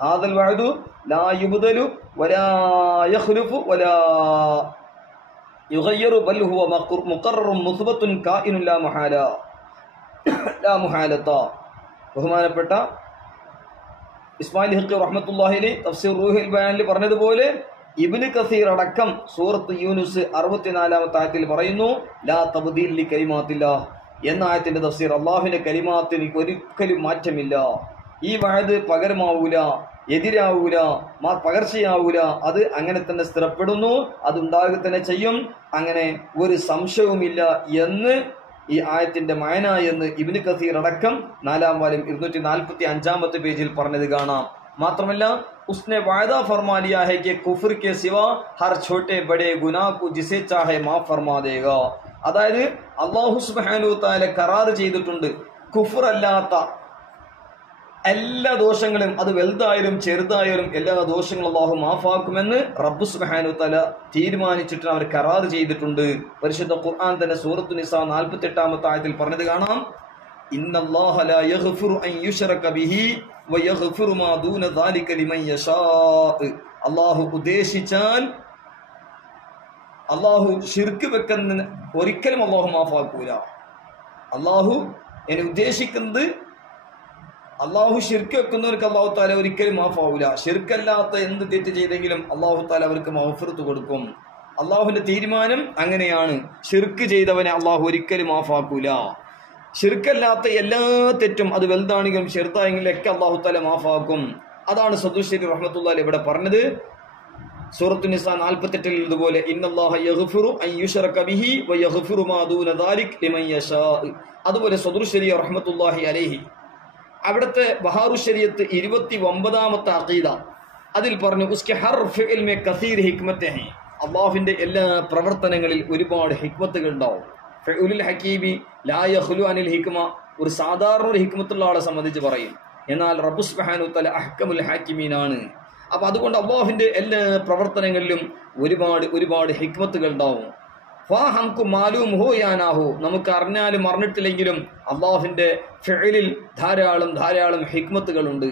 ഹാദൽ വഅദു ലാ യുബ്ദലു വലാ യഖ്ലുഫു വലാ യുഗയ്യിറു ബൽ ഹുവ മുഖററുൻ മുസ്ബത്തുൻ കായിനുൻ ലാ മുഹാലത. ബഹുമാനപ്പെട്ട ഇസ്മായിൽ ഹഖി റഹ്മത്തുള്ളാഹി അലൈഹി തഫ്സീർ റൂഹുൽ ബയാനിൽ പറഞ്ഞതുപോലെ ഇബ്നു കസീർ അടക്കം സൂറത്ത് യൂനുസ് 64-ാമത്തെ ആയത്തിൽ പറയുന്നു, ലാ തബ്ദീൽ ലി കലിമാത്തില്ലാ എന്ന ആയത്തിന്റെ തഫ്സീർ, അല്ലാഹുവിന്റെ കലിമാത്തിന് ഒരിക്കലും മാറ്റമില്ല, ഈ വഅദ് പകരമാവൂല, എതിരാവൂല, പകർച്ചയാവൂല, അത് അങ്ങനെ തന്നെ സ്ഥിരപ്പെടുന്നു, അതുണ്ടാകുക തന്നെ ചെയ്യും, അങ്ങനെ ഒരു സംശയവുമില്ല എന്ന് ഈ ആയത്തിന്റെ മഅന എന്ന് ഇബ്നു കസീർ അടക്കം 4-ാം വാല്യം 245-ാമത്തെ പേജിൽ പറഞ്ഞത് കാണാം. മാത്രമല്ല उसने वायदा फरमा लिया है कि कुफ्र के सिवा हर छोटे बड़े गुनाह को जिसे चाहे माफ फरमा देगा. അതായത് അല്ലാഹു സുബ്ഹാനഹു വ തആല കരാർ ചെയ്തിട്ടുണ്ട്, കുഫർ അല്ലാത്ത എല്ലാ ദോഷങ്ങളും, അത് വലുതായാലും ചെറുതായാലും എല്ലാ ദോഷങ്ങളും അല്ലാഹു മാഫാക്കുമെന്ന് റബ്ബ് സുബ്ഹാനഹു വ തആല തീരുമാനിച്ചിട്ട് അവർ കരാർ ചെയ്തിട്ടുണ്ട്. പരിശുദ്ധ ഖുർആൻ തന്നെ സൂറത്തു നിസാ 48-ാമത്തെ ആയത്തിൽ പറഞ്ഞത് കാണാം, ഇന്നല്ലാഹ ലാ യഗ്ഫിറു അൻ യുശ്റക ബിഹി വയഗ്ഫിറു മാ ദൂന ദാലിക ലിമൻ യശാ. അല്ലാഹു ഉദ്ദേശിച്ചാൽ, അല്ലാഹു ശിർക്ക് വെക്കുന്ന ഒരിക്കലും അല്ലാഹു മാഫാക്കൂല. അല്ലാഹു എന്നെ ഉദ്ദേശിക്കുന്നത്, അല്ലാഹു ശിർക്ക് വെക്കുന്നവർക്ക് അല്ലാഹു തആല ഒരിക്കലും മാഫാവൂല. ശിർക്കല്ലാത്ത എന്ത് തെറ്റ് ചെയ്തെങ്കിലും അല്ലാഹു തആല അവർക്ക് മഗ്ഫിറത്ത് കൊടുക്കും. അല്ലാഹുവിന്റെ തീരുമാനം അങ്ങനെയാണ്. ശിർക്ക് ചെയ്തവനെ അല്ലാഹു ഒരിക്കലും മാഫാക്കൂല. ശിർക്കല്ലാത്ത എല്ലാ തെറ്റും, അത് വലുതാണെങ്കിലും ചെറുതായെങ്കിലും ഒക്കെ അല്ലാഹു തആല മാഫാക്കും. അതാണ് സദുശ്ശേരി റഹ്മത്തുള്ളാഹി ഇവിടെ പറഞ്ഞത് സൂറത്തു നിസാ 48-ൽ ഇതുപോലെ, ഇന്നല്ലാഹ യഗ്ഫിറു അൻ യുശ്റക ബിഹി വയഗ്ഫിറു മാ ദൂന ദാലിക ലിമൻ യശാ. അതുപോലെ സദുശ്ശേരി റഹ്മത്തുള്ളാഹി അലൈഹി അവിടുത്തെ ബഹാറു ശരീഅത്ത് 29-ാമത്തെ അഖീദ അതിൽ പറഞ്ഞു, ഉസ്കെ ഹർ ഫിഇൽ മേ കസീർ ഹിക്മത്തെ ഹൈ. അല്ലാഹുവിന്റെ എല്ലാ പ്രവർത്തനങ്ങളിൽ ഒരുപാട് ഹിക്മത്തുകൾ ഉണ്ടാവും. ഫിഉലുൽ ഹകീമി ലാ യഖ്ലു അനിൽ ഹിക്മ, ഒരു സാധാരണ ഒരു ഹിക്മത്തുള്ള ആളെ സംബന്ധിച്ച് പറയും. എന്നാൽ റബ്ബ് സുബ്ഹാനഹു വ തആല അഹ്കമുൽ ഹാക്കിമീനാണ്. അപ്പൊ അതുകൊണ്ട് അല്ലാഹുവിന്റെ എല്ലാ പ്രവർത്തനങ്ങളിലും ഒരുപാട് ഹിക്മത്തുകൾ ഉണ്ടാവും. ഹംകു മാലൂം ഹോ യാനാഹു, നമുക്ക് അറിഞ്ഞാലും അറിഞ്ഞിട്ടില്ലെങ്കിലും അല്ലാഹുവിന്റെ ഫിഇലിൽ ധാരാളം ഹിക്മത്തുകളുണ്ട്.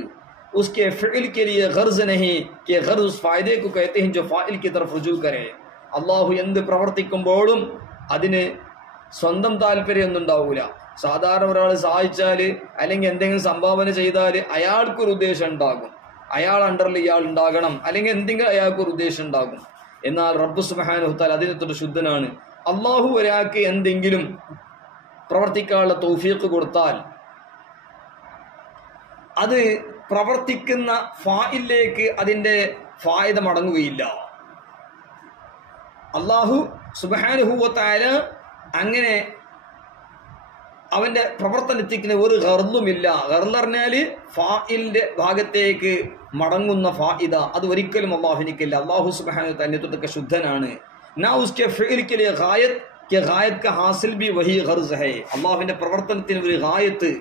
उसके फ़िल के लिए गर्ज नहीं कि गर्ज उस फायदे को कहते हैं जो फाइल की तरफ रुजू करे. അല്ലാഹു എന്ത് പ്രവർത്തിക്കുമ്പോഴും അതിന് സ്വന്തം താല്പര്യമൊന്നും ഉണ്ടാവൂല. സാധാരണ ഒരാൾ സഹായിച്ചാൽ അല്ലെങ്കിൽ എന്തെങ്കിലും സംഭാവന ചെയ്താൽ അയാൾക്കൊരു ഉദ്ദേശം ഉണ്ടാകും, അയാൾ അണ്ടറിൽ ഇയാൾ ഉണ്ടാകണം, അല്ലെങ്കിൽ എന്തെങ്കിലും അയാൾക്കൊരു ഉദ്ദേശം ഉണ്ടാകും. എന്നാൽ റബ്ബ് സുബ്ഹാനഹു വ തആല അതിനെ തൊട്ട് ശുദ്ധനാണ്. അല്ലാഹു ഒരാൾക്ക് എന്തെങ്കിലും പ്രവർത്തിക്കാനുള്ള തൗഫീഖ് കൊടുത്താൽ അത് പ്രവർത്തിക്കുന്ന ഫായിലേക്ക് അതിന്റെ ഫായിദ മടങ്ങുകയില്ല. അല്ലാഹു സുബ്ഹാനഹു വ തആല അങ്ങനെ അവന്റെ പ്രവർത്തനത്തിന് ഒരു ഗർളുമില്ല. ഗർൾ പറഞ്ഞാൽ ഫായിലിന്റെ ഭാഗത്തേക്ക് മടങ്ങുന്ന ഫായിദ, അത് ഒരിക്കലും അല്ലാഹുവിനിക്കില്ല. അല്ലാഹു സുബ്ഹാനഹു വ തആല തൊട്ടൊക്കെ ശുദ്ധനാണ്. നാ ഉസ്കെ ഫിഇൽ के लिए गायत के गायत का हासिल भी वही गर्ज है. അല്ലാഹുവിന്റെ പ്രവർത്തനത്തിന് ഒരു ഗായത്ത്,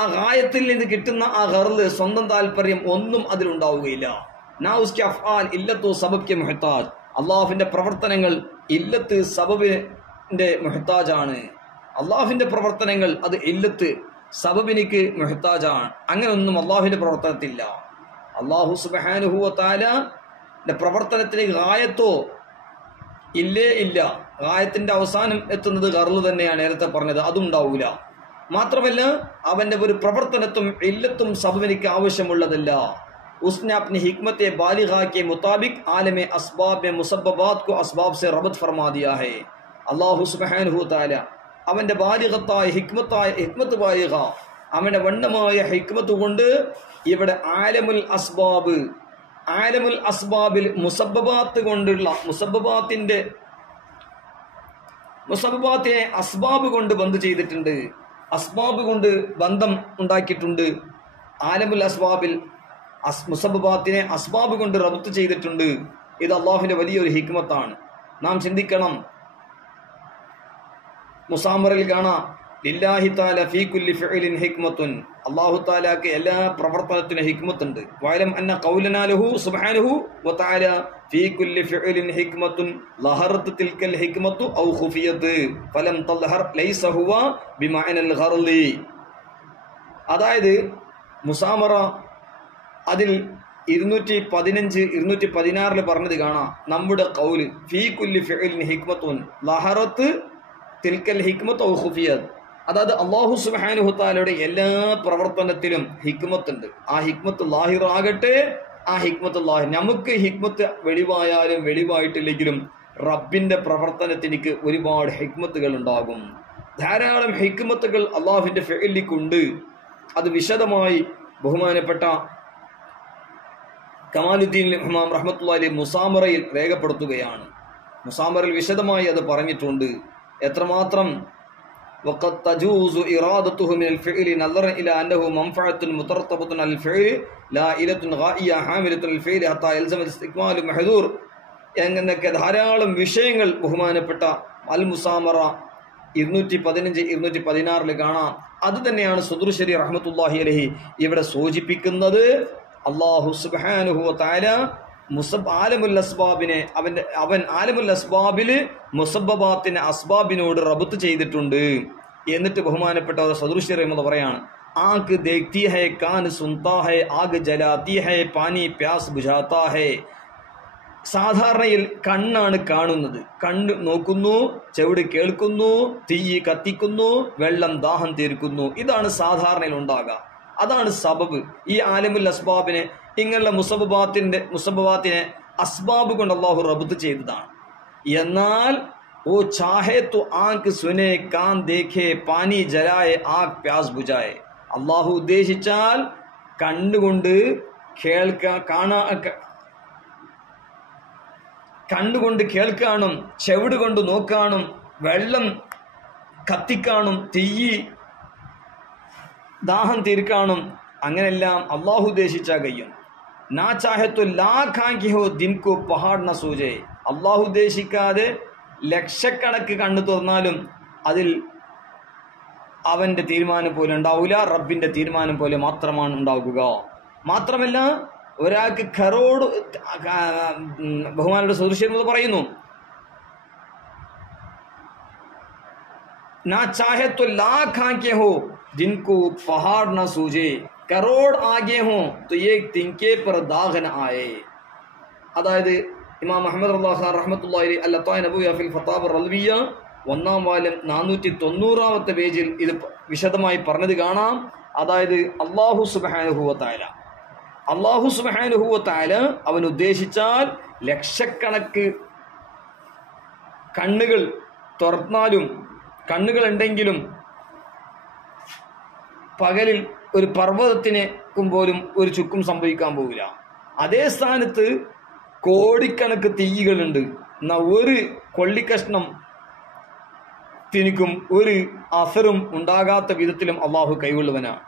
ആ ഗായത്തിൽ നിന്ന് കിട്ടുന്ന ആ ഗർള്, സ്വന്തം താല്പര്യം ഒന്നും അതിലുണ്ടാവുകയില്ല. നാ ഉസ്കെ അഫ്ആൽ ഇല്ലത്തു സബബ് മുഹ്താജ്. അല്ലാഹുവിന്റെ പ്രവർത്തനങ്ങൾ ഇല്ലത്ത് സബബിന്റെ മുഹ്താജാണ്. അല്ലാഹുവിന്റെ പ്രവർത്തനങ്ങൾ അത് ഇല്ലത്ത് സബബിനിക്ക് മുഹ്താജാണ്. അങ്ങനെയൊന്നും അല്ലാഹുവിന്റെ പ്രവർത്തനത്തില്ല. അല്ലാഹു സുബ്ഹാനഹു വ തആലയുടെ പ്രവർത്തനത്തിന് ഗായത്തോ ഇല്ല. ഗായത്തിന്റെ അവസാനം എത്തുന്നത് ഗർള് തന്നെയാണ്, നേരത്തെ പറഞ്ഞത്, അതുണ്ടാവൂല. മാത്രമല്ല അവന്റെ ഒരു പ്രവർത്തനത്തും ഇല്ലത്തും സബബിനിക്ക് ആവശ്യമുള്ളതല്ല. उसने अपनी हिकमत बालिगा के मुताबिक आलम असबाब में मुसब्बबात को असबाब से रबत फरमा दिया है. അല്ലാഹു സുബ്ഹാനഹു വ തആല അവന്റെ ബാലിഗത്തായ ഹിക്മത്ത് ബാലിഗ, അവന്റെ വണ്ണമായ ഹിക്മത്ത് കൊണ്ട് ഇവിടെ ആലമുൽ അസ്ബാബിൽ മുസബ്ബബാത്ത് കൊണ്ടുള്ള മുസബ്ബബാത്തിനെ അസ്ബാബ് കൊണ്ട് ബന്ധ ചെയ്തിട്ടുണ്ട്, അസ്ബാബ് കൊണ്ട് ബന്ധം ഉണ്ടാക്കിയിട്ടുണ്ട്. ആലമുൽ അസ്ബാബിൽ മുസബ്ബബാത്തിനെ അസ്ബാബ് കൊണ്ട് റബ്ത്ത് ചെയ്തിട്ടുണ്ട്. ഇത് അല്ലാഹുവിന്റെ വലിയൊരു ഹിക്മത്താണ്. നാം ചിന്തിക്കണം. മുസാമറിൽ കാണാം, ലില്ലാഹി തആല ഫീ കുല്ലി ഫിഇലിൻ ഹിക്മത്തുൻ. അല്ലാഹു തആലക്ക് എല്ലാ പ്രവർത്തനത്തിനും ഹിക്മത്തുണ്ട്. വഅലം അന്ന ഖൗലനാ ലഹു സുബ്ഹാനഹു വ തആല ഫീ കുല്ലി ഫിഇലിൻ ഹിക്മത്തുൻ ലഹറത് തിൽക്കൽ ഹിക്മത്തു ഔ ഖുഫിയത് ഫലം തൽഹർ ലൈസ ഹുവ ബിമഅനൽ ഗർളി. അതായത് മുസാമറ അതിൽ 215 216 പറഞ്ഞത് കാണാം. നമ്മുടെ ഖൗല് ഫീ കുല്ലി ഫിഇലിൻ ഹിക്മത്തുൻ ലഹറത് തിൽക്കൽ ഹിക്മത്ത് ഔ ഖുഫിയത്. അതായത് അല്ലാഹു സുബ്ഹാനഹു വ തആലയുടെ എല്ലാ പ്രവർത്തനത്തിലും ഹിക്മത്തുണ്ട്. ആ ഹിക്മത്ത് ലാഹിറാകട്ടെ, ആ ഹിക്മത്ത് ലാഹിർ. നമുക്ക് ഹിക്മത്ത് വെളിവായാലും വെളിവായിട്ടില്ലെങ്കിലും റബ്ബിന്റെ പ്രവർത്തനത്തിനിക്ക് ഒരുപാട് ഹിക്മത്തുകൾ ഉണ്ടാകും. ധാരാളം ഹിക്മത്തുകൾ അല്ലാഹുവിന്റെ ഫിഇലിക്കുണ്ട്. അത് വിശദമായി ബഹുമാനപ്പെട്ട കമാലുദ്ദീൻ ഇമാം റഹ്മത്തുള്ളാഹി മുസാമറയിൽ രേഖപ്പെടുത്തുകയാണ്. മുസാമറിൽ വിശദമായി അത് പറഞ്ഞിട്ടുണ്ട്. എത്രമാത്രം وقد تجوز إرادته من الفعل نظرا إلى أنه منفعة مترتبة على الفعل لا علة غائية حاملة الفعل حتى يلزم الاستكمال محذور എന്നൊക്കെ ധാരാളം വിഷയങ്ങൾ ബഹുമാനപ്പെട്ട അൽ മുസാമറ 215-216 കാണാം. അത് തന്നെയാണ് സദറുശരി റഹ്മത്തുള്ളാഹി അലൈഹി ഇവിടെ സൂചിപ്പിക്കുന്നത്. അല്ലാഹു സുബ്ഹാനഹു വ തആല ആലമുൽ അസ്ബാബിനെ അവൻ ആലമുൽ അസ്ബാബിൽ മുസബ്ബബാത്തിനെ അസ്ബാബിനോട് റബ്ത്ത് ചെയ്തിട്ടുണ്ട്. എന്നിട്ട് ബഹുമാനപ്പെട്ട സദറുശരി എന്ന് പറയാണ്, Aankh ദേഖ്തി high can സുൻതാ high ആഗ് ജലാത്തി high pani പ്യാസ് ബുझാത്താ high. സാധാരണയിൽ കണ്ണാണ് കാണുന്നത്, കണ്ണ് നോക്കുന്നു, ചെവിട് കേൾക്കുന്നു, തീ കത്തിക്കുന്നു, വെള്ളം ദാഹം തീർക്കുന്നു. ഇതാണ് സാധാരണയിൽ ഉണ്ടാകുക. അതാണ് സബബ്. ഈ ആലമുൽ അസ്ബാബിനെ ഇങ്ങനെയുള്ള മുസബ്ബബാത്തിനെ അസ്ബാബ് കൊണ്ട് അള്ളാഹു റബ്ത്ത് ചെയ്തതാണ്. എന്നാൽ ഓ ചാഹേ തു ആങ്ക് സുനെ കാൻ ദേഖേ പാനി ജലായെ ആഗ് പ്യാസ് ബുജായെ. അള്ളാഹു ഉദ്ദേശിച്ചാൽ കണ്ണുകൊണ്ട് കണ്ണുകൊണ്ട് കേൾക്കാനും ചെവിട് കൊണ്ട് നോക്കാനും വെള്ളം കത്തിക്കാനും തീ ദാഹം തീർക്കാനും അങ്ങനെല്ലാം അള്ളാഹു ഉദ്ദേശിച്ചാൽ കഴിയും. നാ ചാഹത്തു ലാ ഖാങ്കിഹോ ദിൻകോ പഹാഡ് ന സൂജേ. അള്ളാഹു ഉദ്ദേശിക്കാതെ ലക്ഷക്കണക്ക് കണ്ണു തുറന്നാലും അതിൽ അവന്റെ തീരുമാനം പോലെ ഉണ്ടാവില്ല, റബ്ബിന്റെ തീരുമാനം പോലെ മാത്രമാണ് ഉണ്ടാകുക. മാത്രമല്ല ഒരാൾക്ക് ഖറോഡ് ബഹുമാനയുടെ സദൃശ്യം എന്ന് പറയുന്നു, ना चाहे तो लाख आंखें हो जिनको पहाड़ न सूझे, करोड़ आगे हो तो एक तिनके पर दाग न आए. അതായത് ഇമാം അഹ്മദ് റഹ്മത്തുള്ളാഹി അൽ-ലത്തായിഫ് നബവി ഫിൽ ഫതാവ റൽവിയ 1-ാം വാല്യം 490-ാമത്തെ പേജിൽ ഇത് വിശദമായി പറഞ്ഞത് കാണാം. അതായത് അല്ലാഹു സുബ്ഹാനഹു വ തആല അവൻ ഉദ്ദേശിച്ചാൽ ലക്ഷക്കണക്ക് കണ്ണുകൾ തുറന്നാലും കണ്ണുകൾ ഉണ്ടെങ്കിലും പകലിൽ ഒരു പർവ്വതത്തിന് പോലും ഒരു ചുക്കും സംഭവിക്കാൻ പോകില്ല. അതേ സ്ഥാനത്ത് കോടിക്കണക്ക് തീകളുണ്ട്. എന്നാ ഒരു കൊള്ളിക്കഷ്ണം തിനിക്കും ഒരു അസറും ഉണ്ടാകാത്ത വിധത്തിലും അള്ളാഹു കൈകൊള്ളുവനാണ്.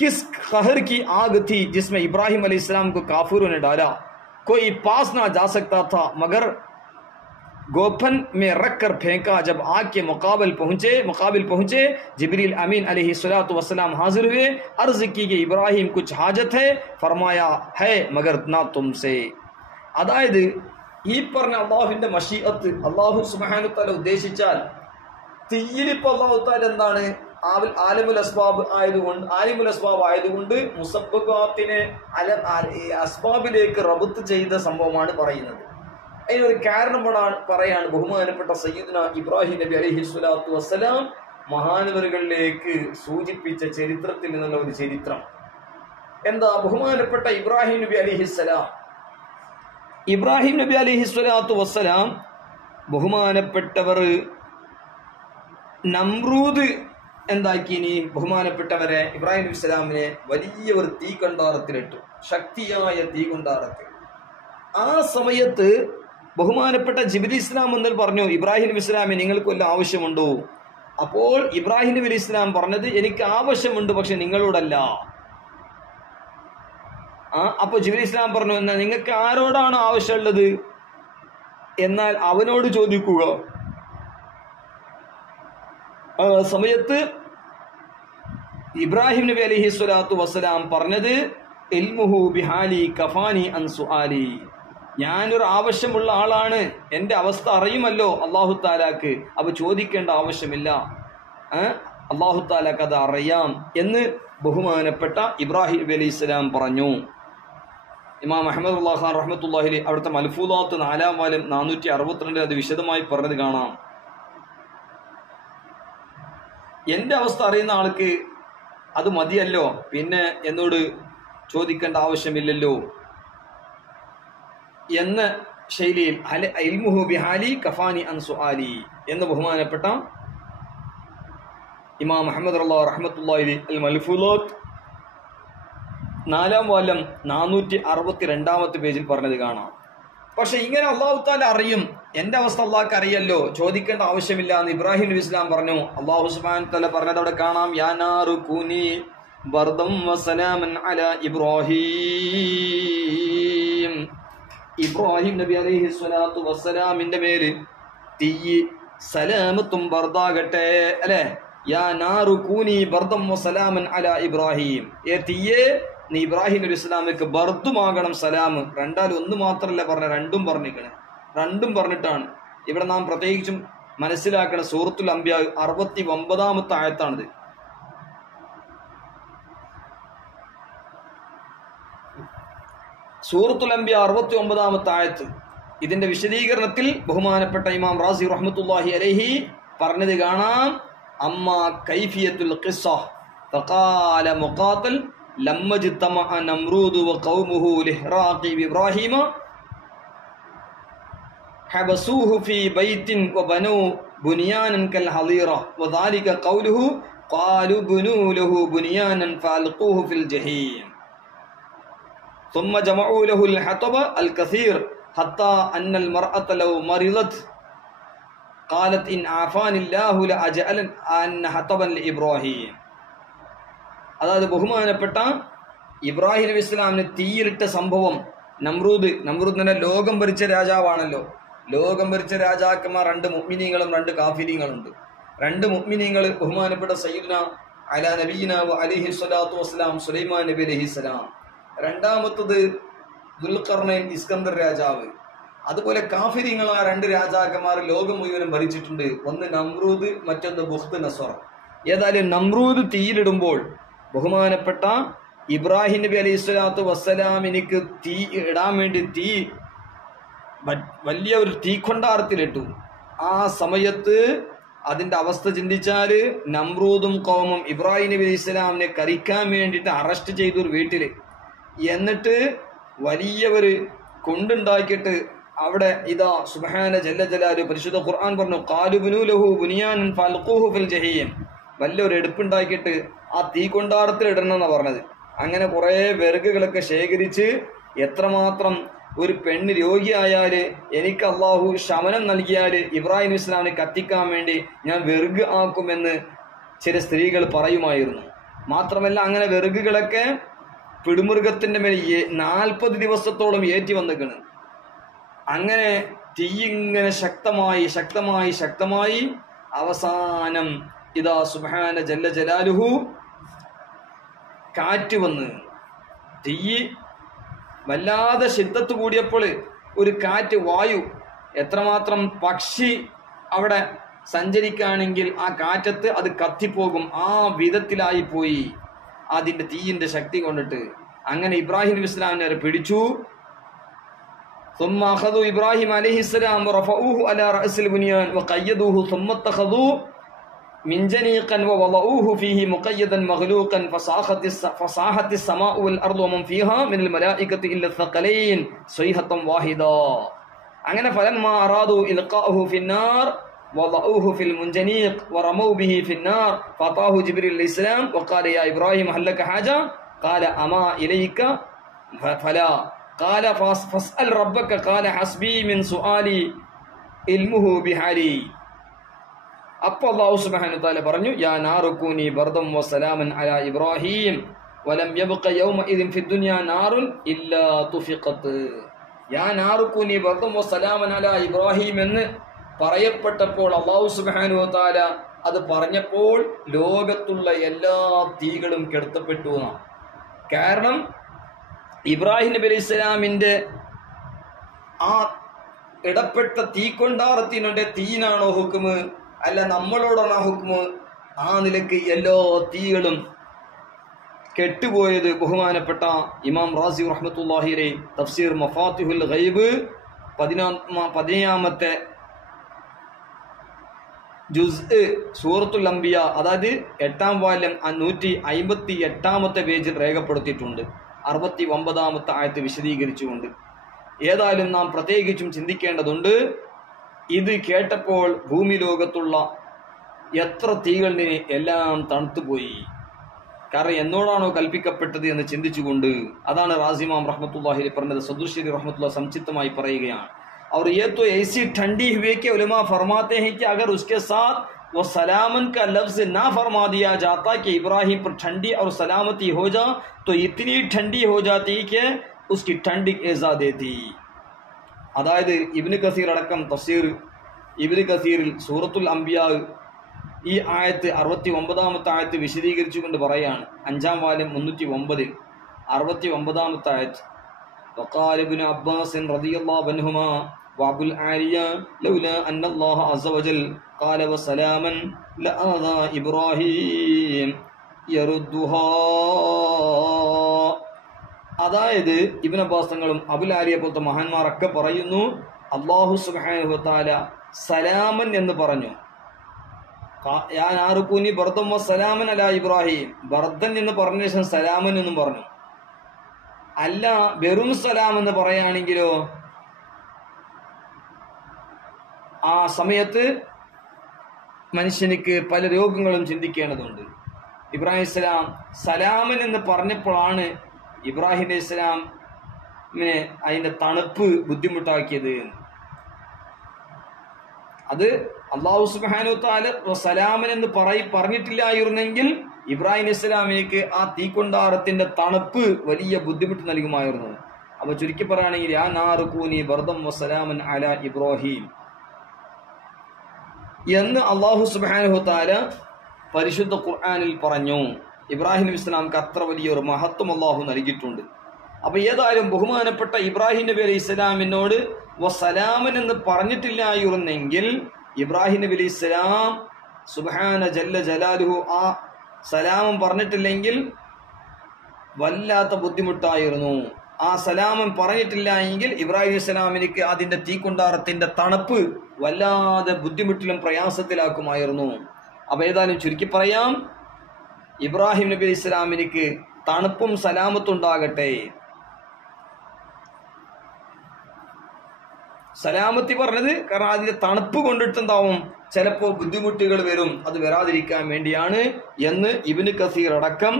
किस कहर की आग थी जिसमें इब्राहिम अलैहिस्सलाम को काफिरों ने डाला, कोई पास ना जा सकता था मगर गोफन में रख कर फेंका. जब आग के मुकाबिल पहुंचे जिब्रील अमीन अलैहिस्सलातु वस्सलाम हाजिर हुए. अर्ज की कि इब्राहिम कुछ हाजत है, फरमाया है मगर ना तुमसे. അതായത് ഈ പറഞ്ഞ അള്ളാഹുവിന്റെ മശീഅത്ത് അള്ളാഹു സുബ്ഹാനഹു തആല ഉദ്ദേശിച്ചാൽ തീയിലിപ്പോൾ അള്ളാഹു തആല എന്താണ് ആലിമുൽ അസ്ബാബ് ആയതുകൊണ്ട് മുസബ്ബബാത്തിനെ അസ്ബാബിലേക്ക് റബ്ത്ത് ചെയ്ത സംഭവമാണ് പറയുന്നത്. അതിനൊരു കാരണം പറയാണ് ബഹുമാനപ്പെട്ട സയ്യിദ്ന ഇബ്രാഹിം നബി അലൈഹിസ്സലാത്തു വസ്സലാം മഹാനവറുകളിലേക്ക് സൂചിപ്പിച്ച ചരിത്രത്തിൽ നിന്നുള്ള ഒരു ചരിത്രം. എന്താ? ബഹുമാനപ്പെട്ട ഇബ്രാഹിം നബി അലൈഹിസ്സലാത്തു വസ്സലാം ബഹുമാനപ്പെട്ടവർ നമ്രൂദ് എന്താക്കിനി ബഹുമാനപ്പെട്ടവരെ ഇബ്രാഹിം നബി ഇസ്ലാമിനെ വലിയ ഒരു തീകണ്ടാരത്തിലിട്ടു, ശക്തിയായ തീകണ്ടാരത്തിൽ. ആ സമയത്ത് ബഹുമാനപ്പെട്ട ജിബ്രീൽ ഇസ്ലാം എന്ന് പറഞ്ഞു, ഇബ്രാഹിം നബി ഇസ്ലാമിന് നിങ്ങൾക്ക് വല്ല ആവശ്യമുണ്ടോ? അപ്പോൾ ഇബ്രാഹിം നബി ഇസ്ലാം പറഞ്ഞത്, എനിക്ക് ആവശ്യമുണ്ട്, പക്ഷെ നിങ്ങളോടല്ല. അപ്പൊ ജിബ്രീൽ ഇസ്ലാം പറഞ്ഞു, എന്നാൽ നിങ്ങൾക്ക് ആരോടാണ് ആവശ്യമുള്ളത്? എന്നാൽ അവനോട് ചോദിക്കുക. സമയത്ത് ഇബ്രാഹിം നബി അലൈഹിസ്സലാത്തു വസ്സലാം പറഞ്ഞത്, ഇൽമുഹു ബിഹാലി കഫാനി അൻ സുആലി. ഞാനൊരു ആവശ്യമുള്ള ആളാണ്, എൻ്റെ അവസ്ഥ അറിയുമല്ലോ അല്ലാഹു തആലാക്ക്, അപ്പൊ ചോദിക്കേണ്ട ആവശ്യമില്ല, അല്ലാഹു തആലാക്ക് അത് അറിയാം എന്ന് ബഹുമാനപ്പെട്ട ഇബ്രാഹിം നബി അലൈഹിസ്സലാം പറഞ്ഞു. ഇമാം അഹ്മദ് ഖാൻ റഹ്മത്തുള്ളാഹി അലൈഹി അവിടുത്തെ മൽഫൂദാത്ത് 4-ാം വാല്യം 462 അത് വിശദമായി പറഞ്ഞത് കാണാം. എൻ്റെ അവസ്ഥ അറിയുന്ന ആൾക്ക് അത് മതിയല്ലോ, പിന്നെ എന്നോട് ചോദിക്കേണ്ട ആവശ്യമില്ലല്ലോ എന്ന ശൈലിയിൽ ഇൽമുഹു ബിഹാലി കഫാനി അൻ സുആലി എന്ന് ബഹുമാനപ്പെട്ട ഇമാം അഹ്മദ് റഹ്മത്തുള്ളാഹി അൽ മൽഫൂദാത്ത് 4-ാം വാല്യം 462 പേജിൽ പറഞ്ഞത് കാണാം. പക്ഷെ ഇങ്ങനെ അള്ളാഹു താല അറിയും, എന്റെ അവസ്ഥ അള്ളാഹ്ക്ക് അറിയല്ലോ, ചോദിക്കേണ്ട ആവശ്യമില്ല എന്ന് ഇബ്രാഹിം നബി ഇസ്ലാം പറഞ്ഞു. അള്ളാഹു സുബ്ഹാനഹു തആല പറഞ്ഞത് അവിടെ കാണാം, യാ നാറു കൂനി ബർദം വസലാമൻ അലാ ഇബ്രാഹിം. ഇബ്രാഹിം നബി അലൈഹി സ്വലാത്തു വസ്സലാമിന്റെ മേല് തീ സലാമത്തും ബർദാകട്ടെ, അല്ലെ? യാ നാറു കൂനി ബർദം വസലാമൻ അലാ ഇബ്രാഹിം. തീയെ നീ ഇബ്രാഹിം നബി ഇസ്ലാമിക്ക് ബർദുമാകണം, സലാം. ഒന്ന് മാത്രമല്ല പറഞ്ഞ, രണ്ടും പറഞ്ഞിരിക്കണം. രണ്ടും പറഞ്ഞിട്ടാണ്. ഇവിടെ നാം പ്രത്യേകിച്ചും മനസ്സിലാക്കണ സൂറത്തുൽ അംബിയ 69-ാമത്തെ ആയത്താണിത്. സൂറത്തുൽ അംബിയ 69-ാമത്തെ ആയത്ത്. ഇതിന്റെ വിശദീകരണത്തിൽ ബഹുമാനപ്പെട്ട ഇമാം റാസി റഹ്മത്തുള്ളാഹി അലൈഹി പറഞ്ഞത് കാണാം, അമ്മ കൈഫിയത്തുൽ ഖിസ്സ ഫഖാല മുഖാത്തിൽ ലമ്മജ്തമഅ നംറൂദ് വഖൗമുഹു ലിഹ്റാഖി ഇബ്രാഹിമ ഹബസൂഹു ഫീ ബൈത്തിൻ വബനൂ ബുനിയാനൻ കൽ ഹളീറ വദാലിക ഖൗലുഹു ഖാലു ബുനൂ ലഹു ബുനിയാനൻ ഫഅൽഖൂഹു ഫിൽ ജഹീം ثم جمعوا له الحطب الكثير حتى أن المرأة لو مرضت قالت إن عافاني الله لأجعل أن حطبا لإبراهيم. അതായത് ബഹുമാനപ്പെട്ട ഇബ്രാഹിം നബി ഇസ്ലാമിന് തീയിലിട്ട സംഭവം. നമ്രൂദ് തന്നെ ലോകം ഭരിച്ച രാജാവാണല്ലോ. ലോകം ഭരിച്ച രാജാക്കന്മാർ 2 മുഅ്മിനീങ്ങളും 2 കാഫിരീങ്ങളുണ്ട്. 2 മുഅ്മിനീങ്ങൾ ബഹുമാനപ്പെട്ട സയ്യിദ്ന അലാ നബീന വ അലൈഹി സ്വലാത്തു വസ്സലാം സുലൈമാൻ നബി അലൈഹിസ്സലാം. രണ്ടാമത്തത് ദുൽഖർനൈൻ ഇസ്കന്ദർ രാജാവ്. അതുപോലെ കാഫിരീങ്ങളായ 2 രാജാക്കന്മാർ ലോകം മുഴുവനും ഭരിച്ചിട്ടുണ്ട്. ഒന്ന് നമ്രൂദ്, മറ്റൊന്ന് ബുഖ്ത് നസ്വർ. ഏതായാലും നമ്രൂദ് തീയിലിടുമ്പോൾ ബഹുമാനപ്പെട്ട ഇബ്രാഹിം നബി അലൈഹി സ്വലാത്തു വസ്സലാമിനിക്ക് തീ ഇടാൻ വേണ്ടി വലിയ ഒരു തീക്കൊണ്ടാരത്തിലിട്ടു. ആ സമയത്ത് അതിന്റെ അവസ്ഥ ചിന്തിച്ചാല് നമ്രൂദും കൗമും ഇബ്രാഹിം നബി അലൈഹി സ്വലാമിനെ കരിക്കാൻ വേണ്ടിയിട്ട് അറസ്റ്റ് ചെയ്തു ഒരു വീട്ടില്. എന്നിട്ട് വലിയ ഒരു കൊണ്ടുണ്ടാക്കിയിട്ട് അവിടെ ഇതാ സുബ്ഹാന ജല്ല ജലാലു പരിശുദ്ധ ഖുർആൻ പറഞ്ഞു, ഖാലു ബുനൂ ലഹു ബുനിയാനൻ ഫഅൽഖൂഹു ഫിൽ ജഹീം. വലിയൊരു എടുപ്പുണ്ടാക്കിയിട്ട് ആ തീക്കൊണ്ടാരത്തിൽ ഇടണമെന്നാണ് പറഞ്ഞത്. അങ്ങനെ കുറെ വിറകുകളൊക്കെ ശേഖരിച്ച്, എത്രമാത്രം ഒരു പെണ്ണ് രോഗിയായാല് എനിക്ക് അള്ളാഹു ശമനം നൽകിയാല് ഇബ്രാഹിം ഇസ്ലാമിനെ കത്തിക്കാൻ വേണ്ടി ഞാൻ വിറക് ആക്കുമെന്ന് ചില സ്ത്രീകൾ പറയുമായിരുന്നു. മാത്രമല്ല അങ്ങനെ വിറകുകളൊക്കെ പിടിമൃഗത്തിന്റെ മേൽ 40 ദിവസത്തോളം ഏറ്റി വന്നിക്കണ്. അങ്ങനെ തീ ഇങ്ങനെ ശക്തമായി അവസാനം ഇതാ സുബ്ഹാന ജല്ല ജലാലുഹു കാറ്റ് വന്ന് തീ വല്ലാതെ ശിദ്ദത്ത് കൂടിയപ്പോൾ ഒരു കാറ്റ്, വായു, എത്രമാത്രം പക്ഷി അവിടെ സഞ്ചരിക്കുകയാണെങ്കിൽ ആ കാറ്റത്ത് അത് കത്തിപ്പോകും. ആ വിധത്തിലായി പോയി അതിന്റെ തീയിന്റെ ശക്തി കൊണ്ടിട്ട്. അങ്ങനെ ഇബ്രാഹിം നബി ഇസ്ലാമിനെ പിടിച്ചു. ثم اخذوا ابراهيم عليه السلام ورفعوه على راس البنيان وقيدوه ثم اتخذوا منجنيقا ووضعوه فيه مقيدا مغلوقا فصاحت السماء والارض ومن فيها من الملائكه الا الثقلين صيحه واحده. അങ്ങനെ فلما ارادوا القاءه في النار وضعوه في المنجنيق ورموا به في النار فأتاه جبريل عليه السلام وقال يا إبراهيم هل لك حاجة؟ قال أما إليك فلا. قال فاسأل ربك قال حسبي من سؤالي علمه بحالي. അപ്പോൾ അല്ലാഹു സുബ്ഹാനഹു വതആല പറഞ്ഞു, യാ നാറു കൂനി ബർദം വസലാമൻ അലാ ഇബ്രാഹിം വലം യബ്ഖ യൗമഇദിൻ ഫിദ്ദുനിയാ നാറുൻ ഇല്ലാ തുഫിഖത്. യാ നാറു കൂനി ബർദം വസലാമൻ അലാ ഇബ്രാഹിം എന്ന് പറയപ്പെട്ടപ്പോൾ അല്ലാഹു സുബ്ഹാനഹു വതആല അത് പറഞ്ഞപ്പോൾ ലോകത്തുള്ള എല്ലാ തീകളും കെടുത്തപ്പെട്ടു എന്നാണ്. കാരണം ഇബ്രാഹിം നബി അലൈഹി സ്വലാമിന്റെ ആ ഇടപെട്ട തീക്കൊണ്ടാരത്തിനുടെ തീനാണോ ഹുക്മ്, അല്ല നമ്മളോടാണോ ഹുക്മ്? ആ നിലയ്ക്ക് എല്ലാ തീകളും കെട്ടുപോയത് ബഹുമാനപ്പെട്ട ഇമാം റാസി റഹ്മത്തുള്ളാഹി അലൈഹി തഫ്സീർ മഫാത്തിഹുൽ ഗൈബ് 15-ാമത്തെ ജുസ് സൂറത്തുൽ അംബിയ, അതായത് 8-ാം വാല്യം 158-ാമത്തെ പേജിൽ രേഖപ്പെടുത്തിയിട്ടുണ്ട്. 69-ാമത്തെ ആയത്ത് വിശദീകരിച്ചുകൊണ്ട്. ഏതായാലും നാം പ്രത്യേകിച്ചും ചിന്തിക്കേണ്ടതുണ്ട്. ഇത് കേട്ടപ്പോൾ ഭൂമി ലോകത്തുള്ള എത്ര തീകളിന് എല്ലാം തണുത്തുപോയി. കാരണം എന്നോടാണോ കൽപ്പിക്കപ്പെട്ടത് എന്ന് ചിന്തിച്ചുകൊണ്ട്. അതാണ് റാസിമാം റഹ്മത്തുള്ളാഹി പറഞ്ഞത്. സദുശ്ശേരി റഹ്മത്തുള്ളാഹി സംക്ഷിപ്തമായി പറയുകയാണ്. और ये तो ऐसी ठंडी हुई कि उलमा फरमाते हैं कि अगर उसके साथ वो सलामन का लफ्ज ना फरमा दिया जाता कि इब्राहिम पर ठंडी और सलामती हो जा, तो इतनी ठंडी हो जाती कि उसकी ठंडी एजा देती. അതായത് ഇബ്നു കസീർ അടക്കം തഫ്സീർ ഇബ്നു കസീറിൽ സൂറത്തുൽ അംബിയാ ഈ ആയത്ത് 69ാമത്തെ ആയത്ത് വിശദീകരിച്ചുകൊണ്ട് പറയാണ്. 5-ാം വാല്യം 309 69ാമത്തെ ആയത്ത്. وقال ابن عباس رضي الله عنهما وابو العالية لولا أن الله عز وجل قال وسلاما لآذى إبراهيم يردها. അതായത് ഇബ്നു അബ്ബാസ് തങ്ങളും അബുൽ ആലിയ പോലത്തെ മഹാന്മാരൊക്കെ പറയുന്നു, അല്ലാഹു സുബ്ഹാനഹു വ തആല സലാമൻ എന്ന് പറഞ്ഞു. യാ നാറുകൂനി ബർദൻ വ സലാമൻ അലാ ഇബ്രാഹിം, ബർദൻ എന്ന് പറഞ്ഞ ശേഷം സലാമൻ എന്നും പറഞ്ഞു. അല്ല വെറും സലാം എന്ന് പറയുകയാണെങ്കിലോ ആ സമയത്ത് മനുഷ്യനിക്ക് പല രോഗങ്ങളും ചിന്തിക്കേണ്ടതുണ്ട്. ഇബ്രാഹിം ഇസ്ലാം സലാമൻ എന്ന് പറഞ്ഞപ്പോഴാണ് ഇബ്രാഹിം അലൈഹി ഇസ്ലാമിനെ അതിന്റെ തണുപ്പ് ബുദ്ധിമുട്ടാക്കിയത്. അത് അല്ലാഹു സുബ്ഹാനഹു വ തആല സലാമൻ എന്ന് പറഞ്ഞിട്ടില്ലായിരുന്നെങ്കിൽ ഇബ്രാഹിം ഇസ്ലാമിലേക്ക് ആ തീക്കൊണ്ടാരത്തിന്റെ തണുപ്പ് വലിയ ബുദ്ധിമുട്ട് നൽകുമായിരുന്നു. അപ്പൊ ചുരുക്കി പറയുകയാണെങ്കിൽ യാ നാറുകൂനി ബർദം വസലാമൻ അലാ ഇബ്രാഹിം എന്ന് അല്ലാഹു സുബ്ഹാനഹു വ തആല പരിശുദ്ധ ഖുർആനിൽ പറഞ്ഞു. ഇബ്രാഹിം ഇസ്ലാമിക്ക് അത്ര വലിയൊരു മഹത്വം അല്ലാഹു നൽകിയിട്ടുണ്ട്. അപ്പൊ ഏതായാലും ബഹുമാനപ്പെട്ട ഇബ്രാഹിം നബി അലൈഹി ഇസ്ലാമിനോട് വസലാമൻ എന്ന് പറഞ്ഞിട്ടില്ലായിരുന്നെങ്കിൽ ഇബ്രാഹിം നബി അലൈഹി ഇസ്ലാം സുബ്ഹാന ജല്ല ജലാലുഹു ആ സലാമം പറഞ്ഞിട്ടില്ലെങ്കിൽ വല്ലാത്ത ബുദ്ധിമുട്ടായിരുന്നു. ആ സലാമം പറഞ്ഞിട്ടില്ല എങ്കിൽ ഇബ്രാഹിം ഇസ്ലാമിനിക്ക് അതിന്റെ തീക്കൊണ്ടാരത്തിന്റെ തണുപ്പ് വല്ലാതെ ബുദ്ധിമുട്ടിലും പ്രയാസത്തിലാക്കുമായിരുന്നു. അപ്പൊ ഏതായാലും ചുരുക്കി പറയാം, ഇബ്രാഹിം നബി ഇസ്ലാമിനിക്ക് തണുപ്പും സലാമത്തുണ്ടാകട്ടെ. സലാമത്തി പറഞ്ഞത് കാരണം അതിന്റെ തണുപ്പ് കൊണ്ടിട്ടുണ്ടാവും ചിലപ്പോൾ ബുദ്ധിമുട്ടുകൾ വരും, അത് വരാതിരിക്കാൻ വേണ്ടിയാണ് എന്ന് ഇബ്നു കസീർ അടക്കം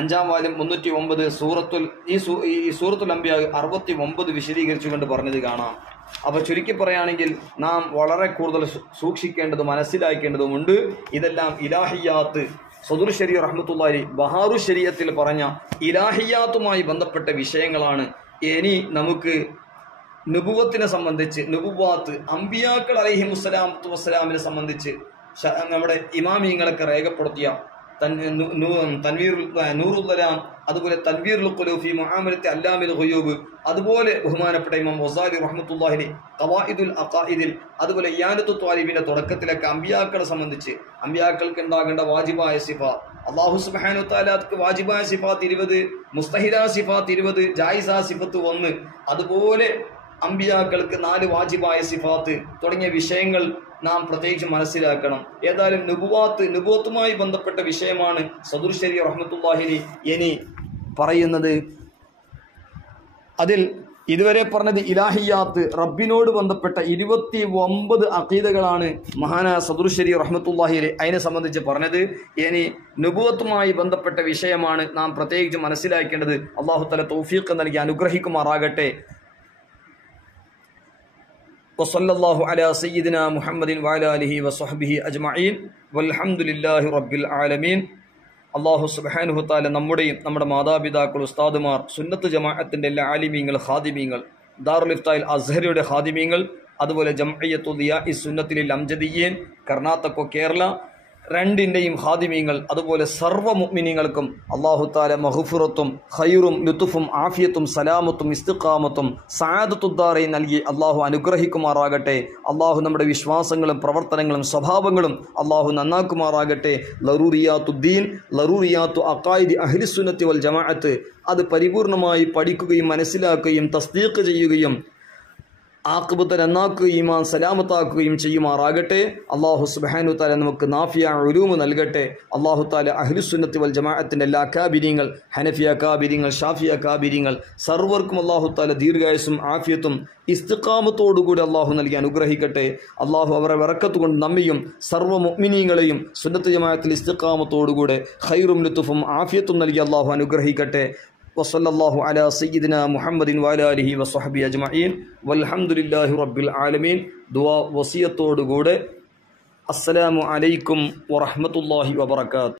5-ാം വാല്യം 309 സൂറത്തുൽ അംബിയ 69 വിശദീകരിച്ചുകൊണ്ട് പറഞ്ഞത് കാണാം. അപ്പൊ ചുരുക്കി പറയുകയാണെങ്കിൽ നാം വളരെ കൂടുതൽ സൂക്ഷിക്കേണ്ടതും മനസ്സിലാക്കേണ്ടതുമുണ്ട്. ഇതെല്ലാം ഇലാഹിയാത്ത് സദുർ ശരീ റഹ്മത്തുള്ളാഹി ബഹാറു ശരീഅത്തിൽ പറഞ്ഞ ഇലാഹിയാത്തുമായി ബന്ധപ്പെട്ട വിഷയങ്ങളാണ്. ഇനി നമുക്ക് നുബുവത്തിനെ സംബന്ധിച്ച് നുബുവാത്ത് അംബിയാക്കൾ അലൈഹിമുസ്സലാത്തു വസ്സലാമിനെ സംബന്ധിച്ച് നമ്മുടെ ഇമാമിയങ്ങളൊക്കെ രേഖപ്പെടുത്തിയ നൂറുദ്ദലാം, അതുപോലെ തൻവീറുൽ ഖുലൂബ് ഫീ മുആമലത്തി അല്ലാമിൽ ഗുയൂബ്, അതുപോലെ ബഹുമാനപ്പെട്ട ഇമാം ഗസാലി റഹ്മത്തുള്ളാഹി ഖവായിദുൽ അഖായിദിൽ, അതുപോലെ ഇയാനത്തു ത്വാലിബിന്റെ തുടക്കത്തിലൊക്കെ അംബിയാക്കളെ സംബന്ധിച്ച് അംബിയാക്കൾക്ക് ഉണ്ടാകേണ്ട വാജിബായ സിഫാത്ത്, അല്ലാഹു സുബ്ഹാനഹു തആലക്ക് വാജിബായ സിഫാത്ത് 20, മുസ്തഹിലാ സിഫാത്ത് 20, ജായിസാ സിഫത്ത് 1, അതുപോലെ അംബിയാക്കൾക്ക് 4 വാജിബായ സിഫാത്ത് തുടങ്ങിയ വിഷയങ്ങൾ നാം പ്രത്യേകിച്ച് മനസ്സിലാക്കണം. ഏതായാലും നുബുവത്തുമായി ബന്ധപ്പെട്ട വിഷയമാണ് സദുർ ശരീ റഹ്മത്തുള്ളാഹി ഇനി പറയുന്നത്. അതിൽ ഇതുവരെ പറഞ്ഞത് ഇലാഹിയാത്ത് റബ്ബിനോട് ബന്ധപ്പെട്ട 29 അഖീദകളാണ് മഹാനായ സദുർ ശരീ റഹ്മത്തുള്ളാഹി അതിനെ സംബന്ധിച്ച് പറഞ്ഞത്. ഇനി നുബുവത്തുമായി ബന്ധപ്പെട്ട വിഷയമാണ് നാം പ്രത്യേകിച്ച് മനസ്സിലാക്കേണ്ടത്. അല്ലാഹു തആല തൗഫീഖ് നൽകി അനുഗ്രഹിക്കുമാറാകട്ടെ. വസല്ലല്ലാഹു അലാ സയ്യിദിനാ മുഹമ്മദിൻ വഅലാ ആലിഹി വസഹ്ബിഹി അജ്മഈൻ വൽഹംദുലില്ലാഹി റബ്ബിൽ ആലമീൻ. അല്ലാഹു സുബ്ഹാനഹു വതആല നമ്മുടെയും നമ്മുടെ മാതാപിതാക്കൾ, ഉസ്താദുമാർ, സുന്നത്ത് ജമാഅത്തിന്റെ എല്ലാ ആലിമീങ്ങൾ, ഖാദിമീങ്ങൾ, ദാറുൽ ഇഫ്തായിൽ അസ്ഹറിയുടെ ഖാദിമീങ്ങൾ, അതുപോലെ ജംഇയ്യത്തു ദിയാഇ സുന്നത്തിൽ അംജദിയ്യൻ കർണാടക കേരള രണ്ടിൻ്റെയും ഖാദിമീങ്ങൾ, അതുപോലെ സർവ്വ മുഅ്മിനീങ്ങൾക്കും അല്ലാഹു തആല മഗ്ഫിറത്തും ഖൈറും ലുത്ഫും ആഫിയത്തും സലാമത്തും ഇസ്തിഖാമത്തും സആദത്തുദ്ദാറൈൻ നൽകി അല്ലാഹു അനുഗ്രഹിക്കുമാറാകട്ടെ. അല്ലാഹു നമ്മുടെ വിശ്വാസങ്ങളും പ്രവർത്തനങ്ങളും സ്വഭാവങ്ങളും അല്ലാഹു നന്നാക്കുമാറാകട്ടെ. ലറൂറിയാത്തുദ്ദീൻ, ലറൂറിയാത്തു അഖായിദി അഹ്ലുസുന്നത്തി വൽ ജമാഅത്ത് അത് പരിപൂർണമായി പഠിക്കുകയും മനസ്സിലാക്കുകയും തസ്ദീഖ് ചെയ്യുകയും ആഖിബത്ത് നന്നാക്കുകയും ഈമാൻ സലാമത്താക്കുകയും ചെയ്യുമാറാകട്ടെ. അല്ലാഹു സുബ്ഹാനഹു തആല നമുക്ക് നാഫിയ ഉലൂമ് നൽകട്ടെ. അല്ലാഹു തആല അഹ്ലുസുന്നത്തി വൽ ജമാഅത്തിന്റെ എല്ലാ അകാബിരീങ്ങൾ, ഹനഫി അകാബിരീങ്ങൾ, ഷാഫി അകാബിരീങ്ങൾ സർവർക്കും അല്ലാഹു തആല ദീർഘായുസ്സും ആഫിയത്തും ഇസ്തിഖാമത്തോടുകൂടി അല്ലാഹു നൽകി അനുഗ്രഹിക്കട്ടെ. അല്ലാഹു അവരെ ബറക്കത്ത് കൊണ്ട് നമ്മയും സർവ്വ മുഅ്മിനീങ്ങളെയും സുന്നത്ത് ജമാഅത്തിൽ ഇസ്തിഖാമത്തോടുകൂടെ ഖൈറും ലുത്ഫും ആഫിയത്തും നൽകി അല്ലാഹു അനുഗ്രഹിക്കട്ടെ. വസല്ലല്ലാഹു അലാ സയ്യിദിനാ മുഹമ്മദിൻ വഅലാ ആലിഹി വസ്വഹ്ബിഹി അജ്മഈൻ വൽഹംദുലില്ലാഹി റബ്ബിൽ ആലമീൻ. ദുആ വസിയത്തോടുകൂടെ അസ്സലാമു അലൈക്കും വറഹ്മത്തുള്ളാഹി വബറകാതുഹു.